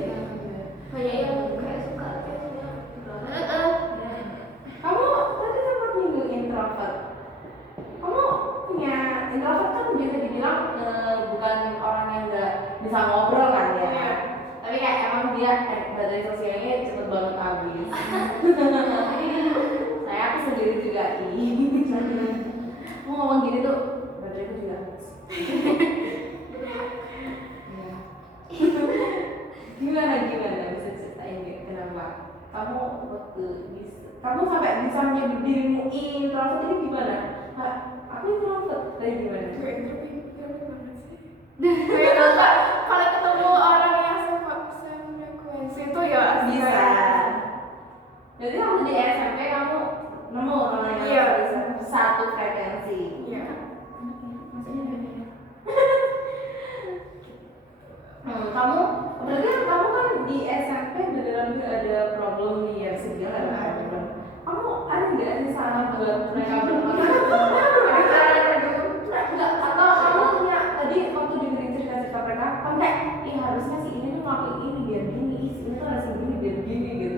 Kamu tadi sempat nyinggung introvert. Kamu punya introvert kan biasa dibilang bukan orang yang nggak bisa ngobrol kan ya. Iya. Tapi kayak emang dia baterai sosialnya cepet banget habis. Aku sendiri juga mau ngomong gini tuh bateraiku juga habis. Gimana bisa ceritain nggak kenapa kamu waktu kamu sampai bisa menyebut dirimu introvert ini gimana? Aku introvert dari gimana? Juga introvert banget sih. Kayak kalau ketemu orang yang sefrekuensi itu ya asik Bisa. aja. Jadi waktu di SMP kamu nemu orang yang Iya. satu frekuensi. Iya. Kamu berarti kamu kan di SMP beneran gak ada problem nih ya sehingga gak ada problem. Kamu ada nggak sih saran buat mereka berdua? Nggak, atau kamu punya tadi waktu dengerin cerita-cerita mereka, kamu kayak, harusnya si ini tuh ngelakuin ini biar gini, ini tuh harus gini biar gini gitu.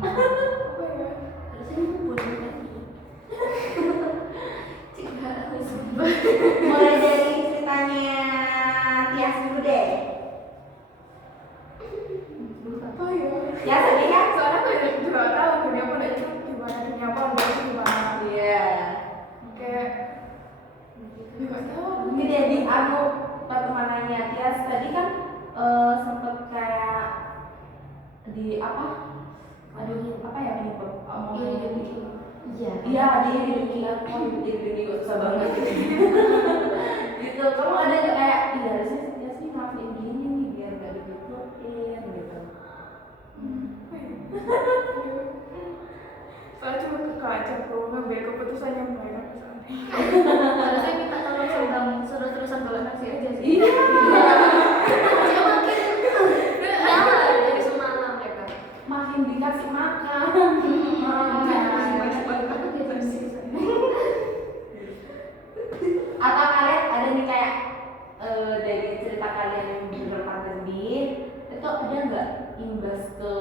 Apa ya? Mulai dari ceritanya Tias dulu deh. Apa ya? Ya sedih kan? Soalnya aku juga gak tahu dunia pondok itu gimana, dunia pondok itu gimana. Iya. Kayak nggak tahu. Ini dia di anu pertemanannya Tias tadi kan sempet kayak di apa? Aduh apa ya penyebab Iya. Iya di ini kok susah banget. Gitu. Kamu ada nggak kayak harusnya si Tias nih ngelakuin gini nih biar nggak digituin gitu. Soalnya cuma kakak aja bro, ngambil keputusan yang baik. Harusnya minta tolong sembang suruh terusan bawa nasi aja sih. Iya. Ya makin dari semalam mereka. Makin dikasih makan. Atau kalian ada nih kayak dari cerita kalian yang berempat tadi itu ada nggak imbas ke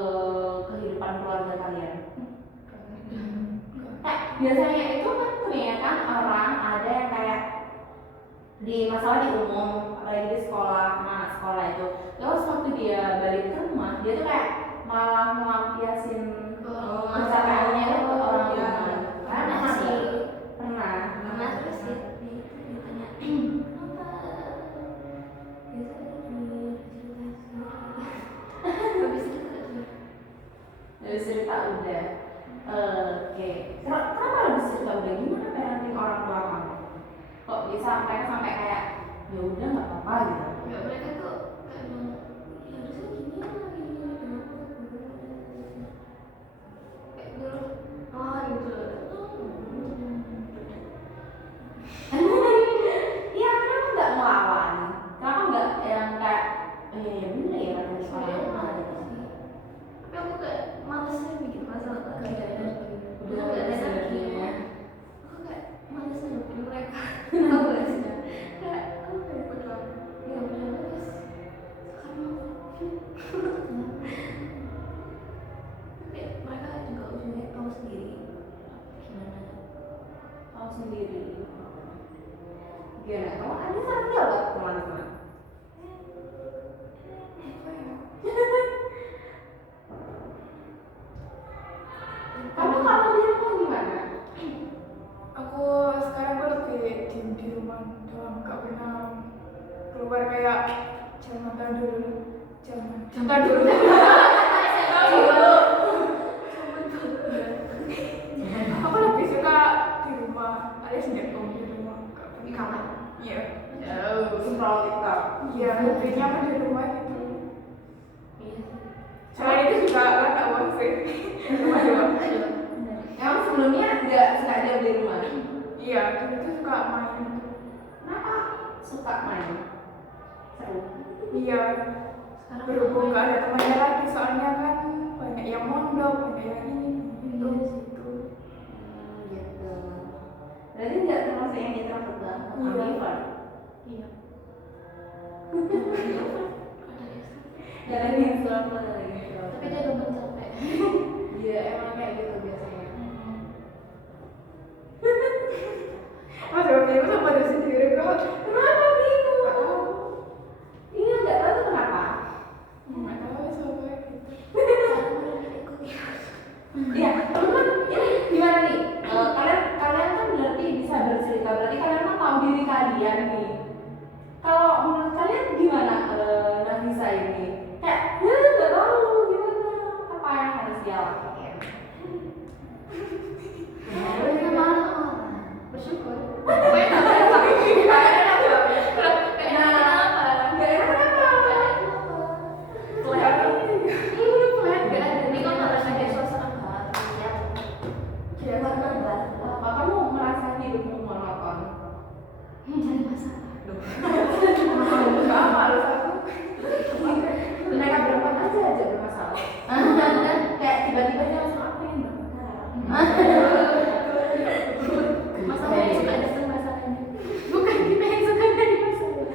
kehidupan keluarga kalian? Kayak biasanya itu kan kebanyakan orang ada yang kayak di masalah di umum apalagi di sekolah sekolah itu terus waktu dia balik ke rumah dia tuh kayak malah melampiasin kecapeannya itu ke orang Iya. rumah karena Pernah sih. pernah Terus sih Ditanya habis cerita udah oke kenapa habis cerita udah gimana parenting orang tua kamu kok bisa mereka sampai kayak ya udah nggak apa-apa gitu. nggak, mereka tuh kayak mau ya harusnya gini lah gini kayak dulu gitu. Iya kenapa nggak ngelawan kenapa nggak yang kayak ya bener ya kan dari sekolah rumah gitu. Tapi aku kayak malesnya bikin masalah kayak ada energi. Udah Udah nggak ada energi. sebenarnya. Aku kayak males ngadepin mereka. luar kayak zaman tahun dulu, zaman dulu. Aku lebih suka di rumah, alias nyetok di rumah, gak pergi kamar. Iya. Scroll TikTok. Iya, lebih nyaman di rumah gitu. Iya. Selain itu juga kakak uang sih. Rumah doang. Emang sebelumnya nggak sengaja beli rumah? Iya, dulu tuh suka main. Kenapa suka main? Seru. Iya. Berhubung gak ada temannya lagi, soalnya kan banyak yang mondok, banyak yang ini, itu, gitu. Gitu. Berarti nggak termasuk yang introvert banget? Iya. Ambivert. Iya. Jangan introvert lagi. Tapi dia gampang capek. Iya, emang kayak gitu biasanya. Mas Bapak Ibu sama diri sendiri kok. Kenapa bingung? Iya, nggak tahu tuh kenapa. Nggak tahu sampai gitu. Iya, teman-teman, ini gimana nih? Kalian kan berarti bisa bercerita, berarti kalian kan tahu diri kalian nih. Kalau menurut kalian gimana Nafisa ini? Kayak, ya nggak tahu gimana, apa yang harus dia lakukan? Sama orang. Bersyukur. Apa kamu merasa hidupmu monoton? Cari masalah. Nggak malu aku. Mereka berempat aja bermasalah. Kayak tiba-tiba dia langsung apa yang Masalahnya suka datang masalahnya. Bukan kita yang suka dari masalah.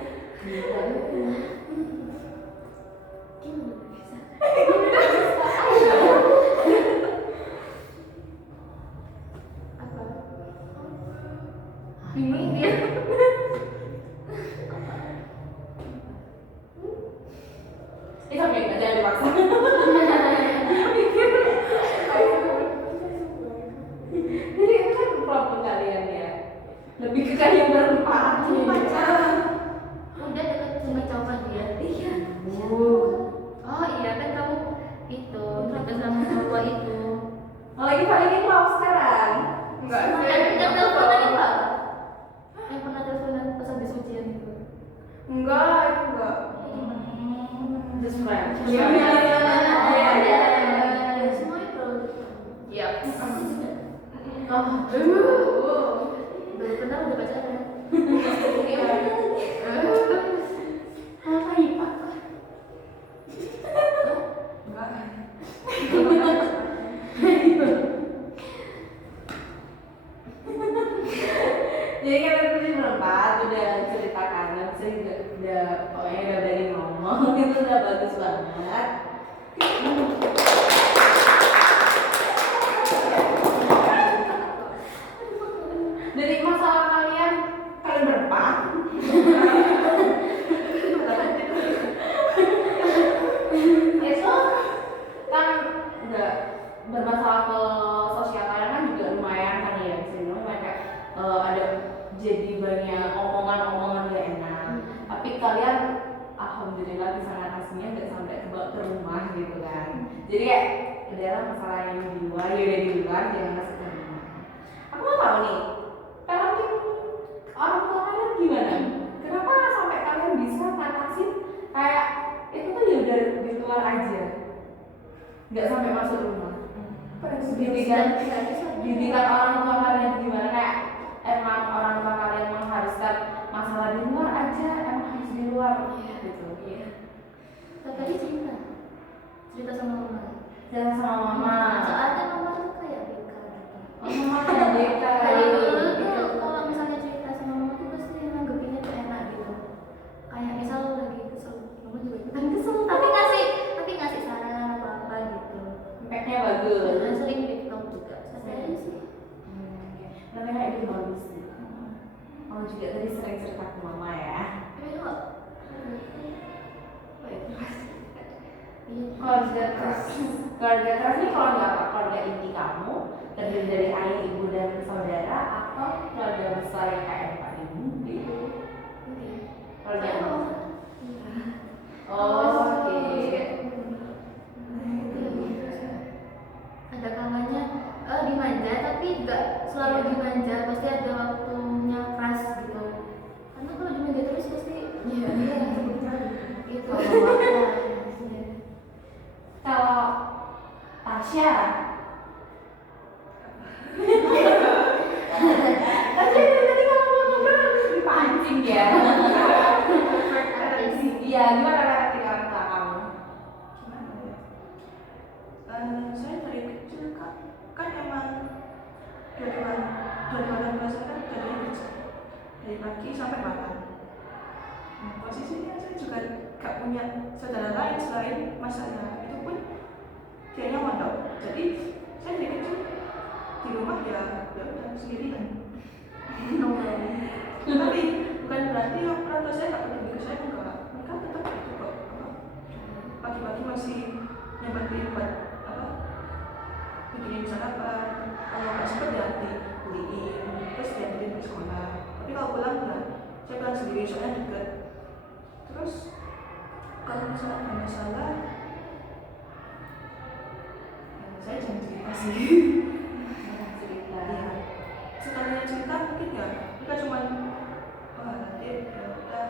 Gimana bisa? Apa? Bingung dia. Itu oke, jangan dipaksa. Jadi itu kan problem kalian ya. Lebih ke kalian berempat. Udah dekat sama cowok dia. Iya. Oh iya kan kamu itu dekat sama cowok itu. Oh, lagi paling love sekarang. Enggak sih. Yang teleponan itu apa? Yang pernah teleponan pas habis ujian itu. Enggak, itu enggak. Just friend. Iya. Semua itu. Iya. Oh, Baru kenal udah pacaran. apa IPA? Enggak. Jadi kan tadi berempat udah cerita kanan sih udah pokoknya udah berani ngomong itu udah bagus banget. Dari masalah kalian berempat itu kan udah bermasalah ke sosial kalian kan juga lumayan kan ya di sini lumayan kayak ada jadi banyak omongan-omongan gak enak tapi kalian alhamdulillah bisa ngatasinnya nggak sampai ke rumah gitu kan jadi kayak adalah masalah yang di luar ya udah di luar jangan masuk ke rumah. Aku mau tahu nih parenting orang tua kalian gimana? Kenapa sampai kalian bisa ngatasin kayak itu tuh ya udah di luar aja nggak sampai masuk rumah? Didikan orang tua kalian gimana? Kayak emang orang tua kalian mengharuskan masalah di luar aja emang harus di luar gitu. Iya. Tadi cerita sama mama. Jangan sama mama. Soalnya mama tuh kayak BK gitu. Oh, mama kayak beda. Kayak dulu tuh kalau misalnya cerita sama mama tuh pasti nanggepinnya tuh enak gitu. Kayak misal lagi kesel, mama juga ikutan kesel, tapi ngasih saran apa apa gitu. Impactnya bagus. Dan sering TikTok juga. Saya aja sih. Nanti kayak gitu bagus sih. Oh juga tadi sering cerita ke mama ya. Tapi kok Keluarga keras ini keluarga apa? Keluarga inti kamu terdiri dari ayah, ibu dan saudara atau keluarga besar yang kayak bapak ibu gitu? Keluarga apa? Oh, oke. Ada kalanya dimanja tapi nggak selalu dimanja, pasti ada waktunya keras gitu. Karena kalau dimanja terus pasti iya gitu. Kalau Tasya, Tasya dari tadi kalau ngobrol dipancing ya. Iya, gimana karakter kamu? Gimana ya? Saya dari kecil kan emang dua-duanya puasa kan dua-duanya kerja dari pagi sampai malam. Nah, posisinya saya juga gak punya saudara lain selain mas saya. Itu pun dianya mondok. Jadi saya dari kecil di rumah ya udah sendirian. Tapi bukan berarti orang tua saya gak peduli ke saya, enggak. Mereka tetap itu kok. Pagi-pagi masih nyebatin buat bikinin sarapan. Kalau nggak sempet ya dibeliin, terus dianterin ke sekolah. Tapi kalau pulang ya saya pulang sendiri soalnya deket. Terus kalau misalnya ada masalah ya saya jangan cerita sih. Cerita. Iya. Sekalinya cerita mungkin ya kita cuma nanti ya udah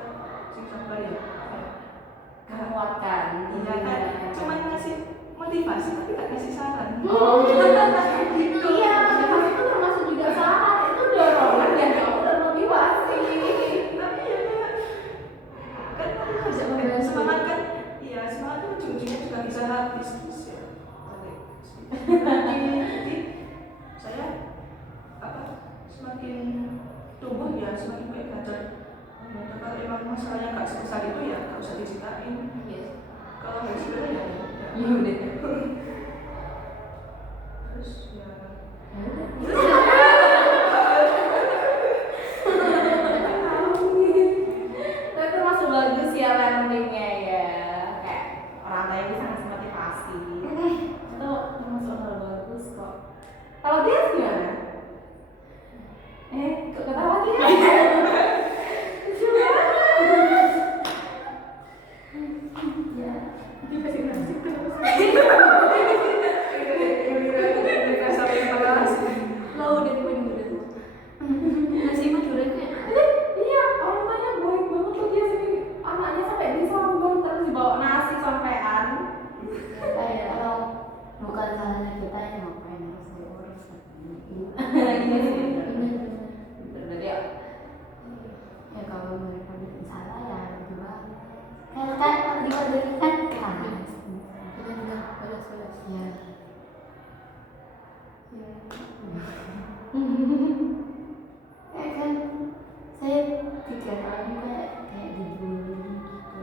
sing sabar ya. Menguatkan. Iya kan, cuma ngasih motivasi tapi gak kasih saran. Oh, gitu. Iya, motivasi itu termasuk juga saran. Itu dorongan dan kamu dan motivasi. Tapi ya kan semangat kan, iya semangat itu ujung-ujungnya juga bisa habis terus ya. Jadi saya semakin tumbuh ya semakin baik belajar. Kalau emang masalahnya gak sebesar itu ya gak usah diceritain. Yes. Kalau nggak sebenarnya ya Iya udah. terus ya Tapi termasuk bagus ya parentingnya ya. Kayak orang tua yang bisa ngasih motivasi. Itu termasuk hal bagus kok. Kalau dia gimana? Kok ketawa dia? Lucu banget. Ya, dikasih nasi terus. Lo udah nasi mah duriannya Iya, orang tuanya baik banget tuh dia sih. Anaknya sampai disambung terus dibawa nasi sampean. kalau bukan salahnya kita yang ngapain harus diurus. Iya sih. Berarti ya. Ya kalau mereka bikin salah ya juga. Kan kalau dibandingin kan keras. benar balas Ya. Kan saya 3 tahun kayak dibully gitu.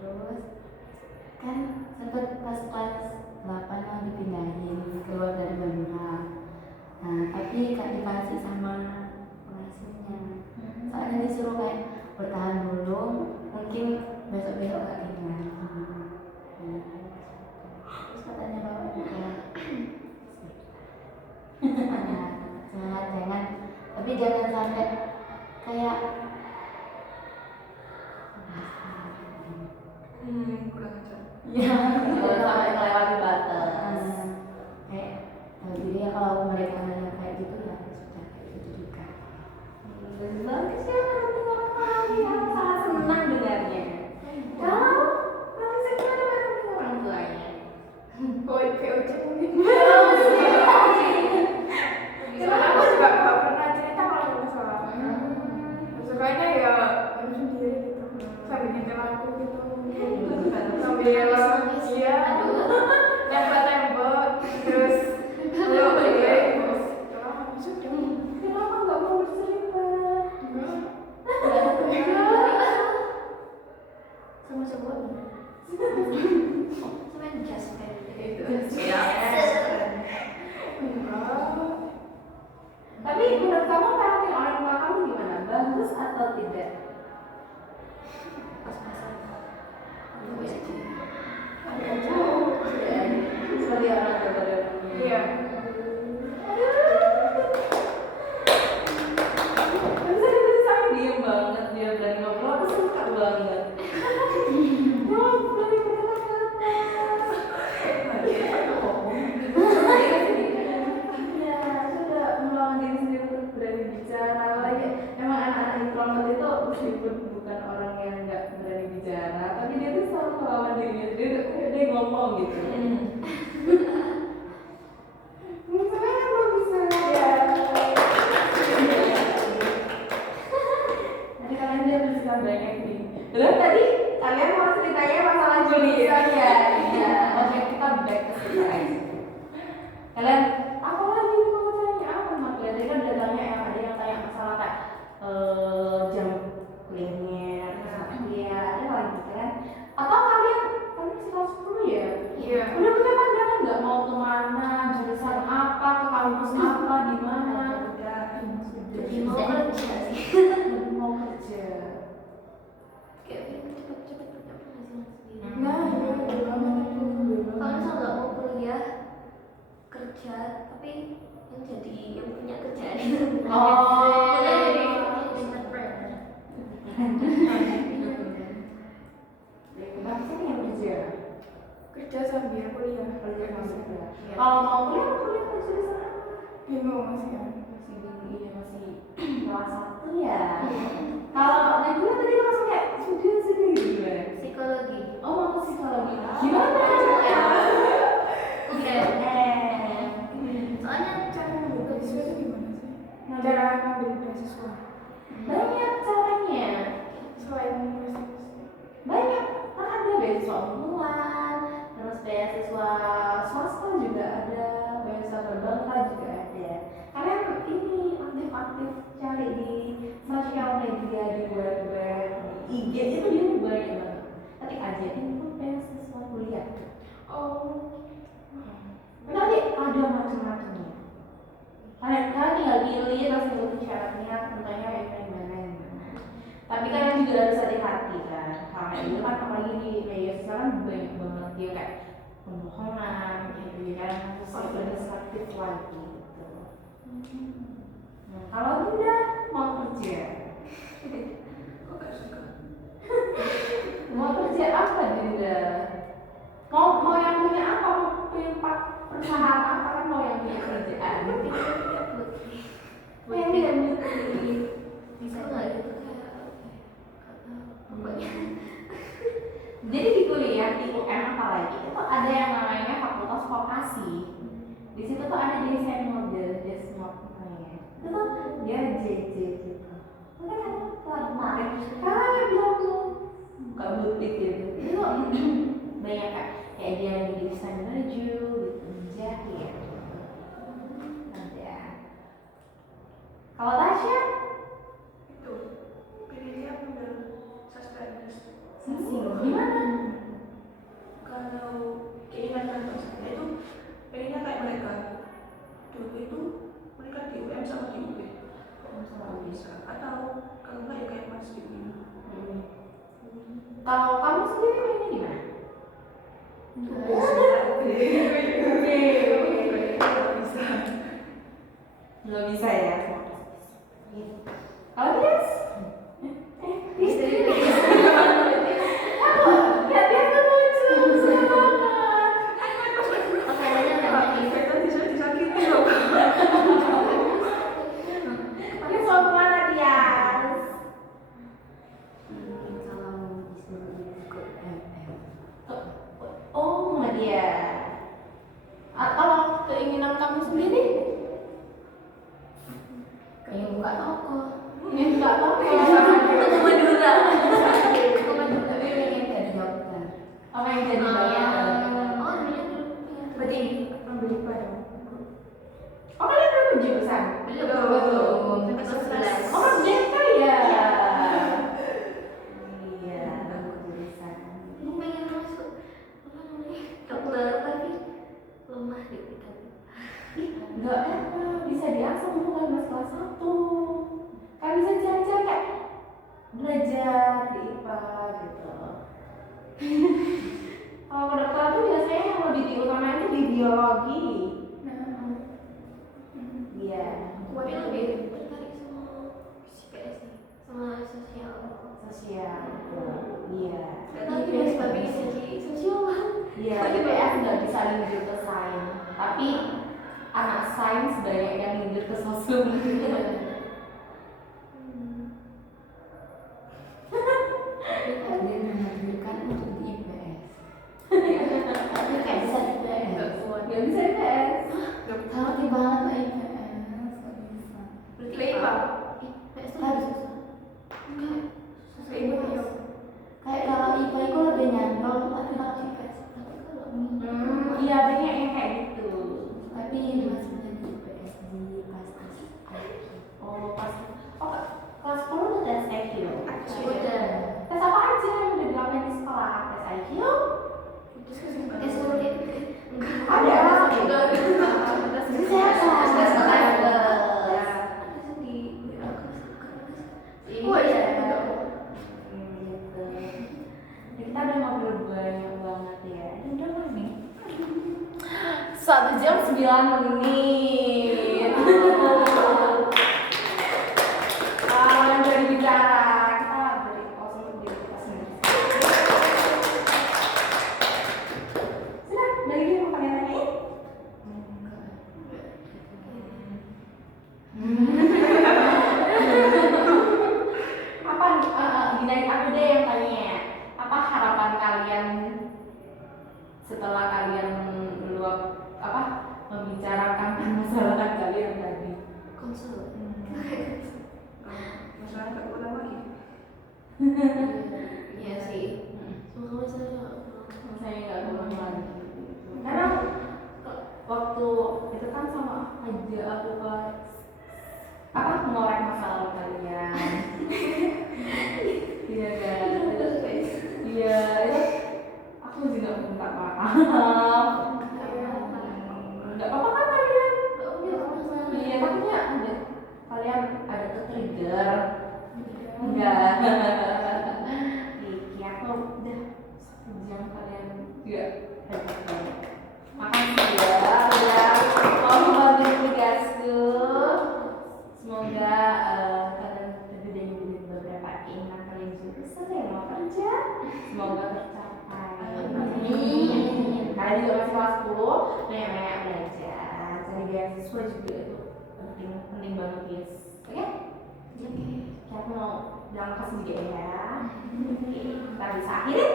Terus kan sempat pas kelas 8 mau dipindahin keluar dari Bandung. Nah tapi gak dikasih sama pengasuhnya. Soalnya disuruh kayak bertahan dulu, mungkin besok-besok gak gini lagi. Terus katanya bapak juga semangat jangan, tapi jangan sampai kayak Kurang ajar. ya Jangan sampai melewati batas. kayak tahu diri ya kalau mereka yang kayak gitu ya sudah kayak gitu juga. Bagus ya parenting orang tua yang sangat senang dengarnya. Kalau nanti saya gimana parenting orang tuanya? POC mungkin. Kenapa? Aku juga gak pernah cerita kalau ada masalah. Sukanya ya harus sendiri gitu. Sambil nyetel aku gitu. Sambil iya, tembak-tembak terus terus sudah. Kenapa nggak mau bercerita? sama sebuah Semen just Ya. mana, jurusan apa, ke kampus apa, di mana. Jadi mau kerja sih. Mau kerja. Kayak cepet-cepet punya penghasilan sendiri. Nah, iya betul banget itu. Kalau misal nggak mau kuliah, kerja, tapi yang jadi yang punya kerjaan itu. Oh. Kuliah jadi entrepreneur. Kenapa sih yang kerja? Kerja sambil kuliah. Kerja maksudnya. Iya. Kalau mau kuliah jurusan apa? Bingung masih kan. Masih bingung, iya masih kelas 1 ya. Kalau Najwa tadi langsung kayak studio gitu ya. Psikologi. Oh mau ke psikologi. Gimana? Oke. Soalnya Cara ngambil beasiswa itu gimana sih? Cara ngambil beasiswa Banyak caranya. selain beasiswa. Banyak. Kan ada beasiswa unggulan, terus beasiswa swasta juga ada, beasiswa perbankan juga ada. Kalian ini aktif-aktif cari di sosial media, di web-web, di IG itu dia banyak banget. Ketik aja info beasiswa kuliah. Oh. Nanti ada macam-macamnya. Kalian tinggal pilih terus ikutin syaratnya, tentunya gimana. Tapi kalian juga harus hati-hati kan, karena itu kan apalagi di media sosial kan banyak banget dia kayak pembohongan gitu ya kan, terus lebih selektif lagi gitu. Nah, kalau udah mau kerja, Kok gak suka? mau kerja apa Dinda? Mau yang punya apa? Mau punya perusahaan apa kan mau yang punya kerjaan? Yang bisa nggak gitu kayak pokoknya. Jadi di kuliah di UM apalagi itu ada yang namanya fakultas vokasi. Di situ tuh ada desain model, namanya. Itu tuh dia JJ gitu. Mungkin kan menarik. Karena dia bilang tuh buka butik gitu. Itu tuh banyak kayak dia yang desain baju, gitu, menjahit. Ada. Kalau Tasya? Itu pilihnya model sastra Inggris. Sisi gimana? Kalau keinginan kantor saya itu pengennya kayak mereka. Dulu itu mereka di UM sama di UB. Kalau bisa. Atau kalau enggak ya kayak Mas di UI. Kalau kamu sendiri pengennya di mana? Bisa. Belum bisa ya. Kalau Tias? Istri. Lihat dia tuh lucu, seneng banget. Masalahnya nggak gitu. Kita bisa disakiti loh. Dia mau kemana Tias? Kalau disuruh ikut MM, Oh, sama dia. Kalau keinginan kamu sendiri? kayak buka toko. Ingin nggak tahu ya. Untuk Madura. Tapi pengen jadi dokter. Apa yang jadi dokter? Oh, dulunya dulu. Berarti ambil IPA dong. Oh, kalian belum jurusan? Belum. Sampai kelas 11. Oh, JK ya. Iya, jurusan. Aku pengen masuk apa namanya dokter tapi lemah di kita. Enggak bisa diakses bukan mas kelas 1. Kan bisa cari-cari kayak belajar di IPA gitu. Kalau kedokteran tuh biasanya yang lebih diutamain itu di biologi. Iya. Tapi lebih tertarik sama CPS nih, sama sosial. Sosial. Iya. Gak tahu gimana sih babi jadi sosial. Iya, IPS nggak bisa linjur ke sains, tapi anak sains banyak yang linjur ke sosum. Tapi takdir menakdirkan untuk di IPS. Tapi kayak bisa di IPS. Nggak bisa IPS. Hati banget lah IPS, nggak bisa. Berarti IPA. IPS tuh lebih susah. Enggak. Susah IPA IPS. ya. Kayak kalau IPA itu lebih nyantol, tapi kalau IPS Tapi kalau Iya banyak yang kayak gitu. tapi masuknya di IPS di pas Oh pas, oh kelas 10 tuh tes IQ. udah. Tes apa aja yang udah dilakuin di sekolah? Tes IQ? Terus kesimpulan. Tes sulit. Ada. Enggak. 1 jam 9 menit. Dari bicara kita beri kosong untuk diri kita sendiri. Sudah, dari dia mau kalian tanyain? Apa nih? Gini aku deh yang tanya. Apa harapan kalian setelah kalian membicarakan masalah kalian tadi? konsul. Masalah tak ulang lagi. Iya sih. Semoga saya Nggak ulang lagi. Karena waktu itu kan sama aja aku ngorek masalah kalian. Iya kan? Iya, aku juga minta maaf. Nggak apa-apa kan kalian? Iya, takutnya kalian ada ke-trigger. Enggak. Iki aku udah 1 jam kalian juga hebat banget. Makasih ya udah mau membantu tugasku. Semoga kalian udah nyuguhin beberapa keinginan kalian juga sering mau kerja. Semoga tercapai. Amin. Kalian juga masih kelas 10, banyak-banyak belajar. Cari beasiswa juga itu penting banget guys. Oke? Aku mau bilang makasih juga ya. Kita bisa akhirin.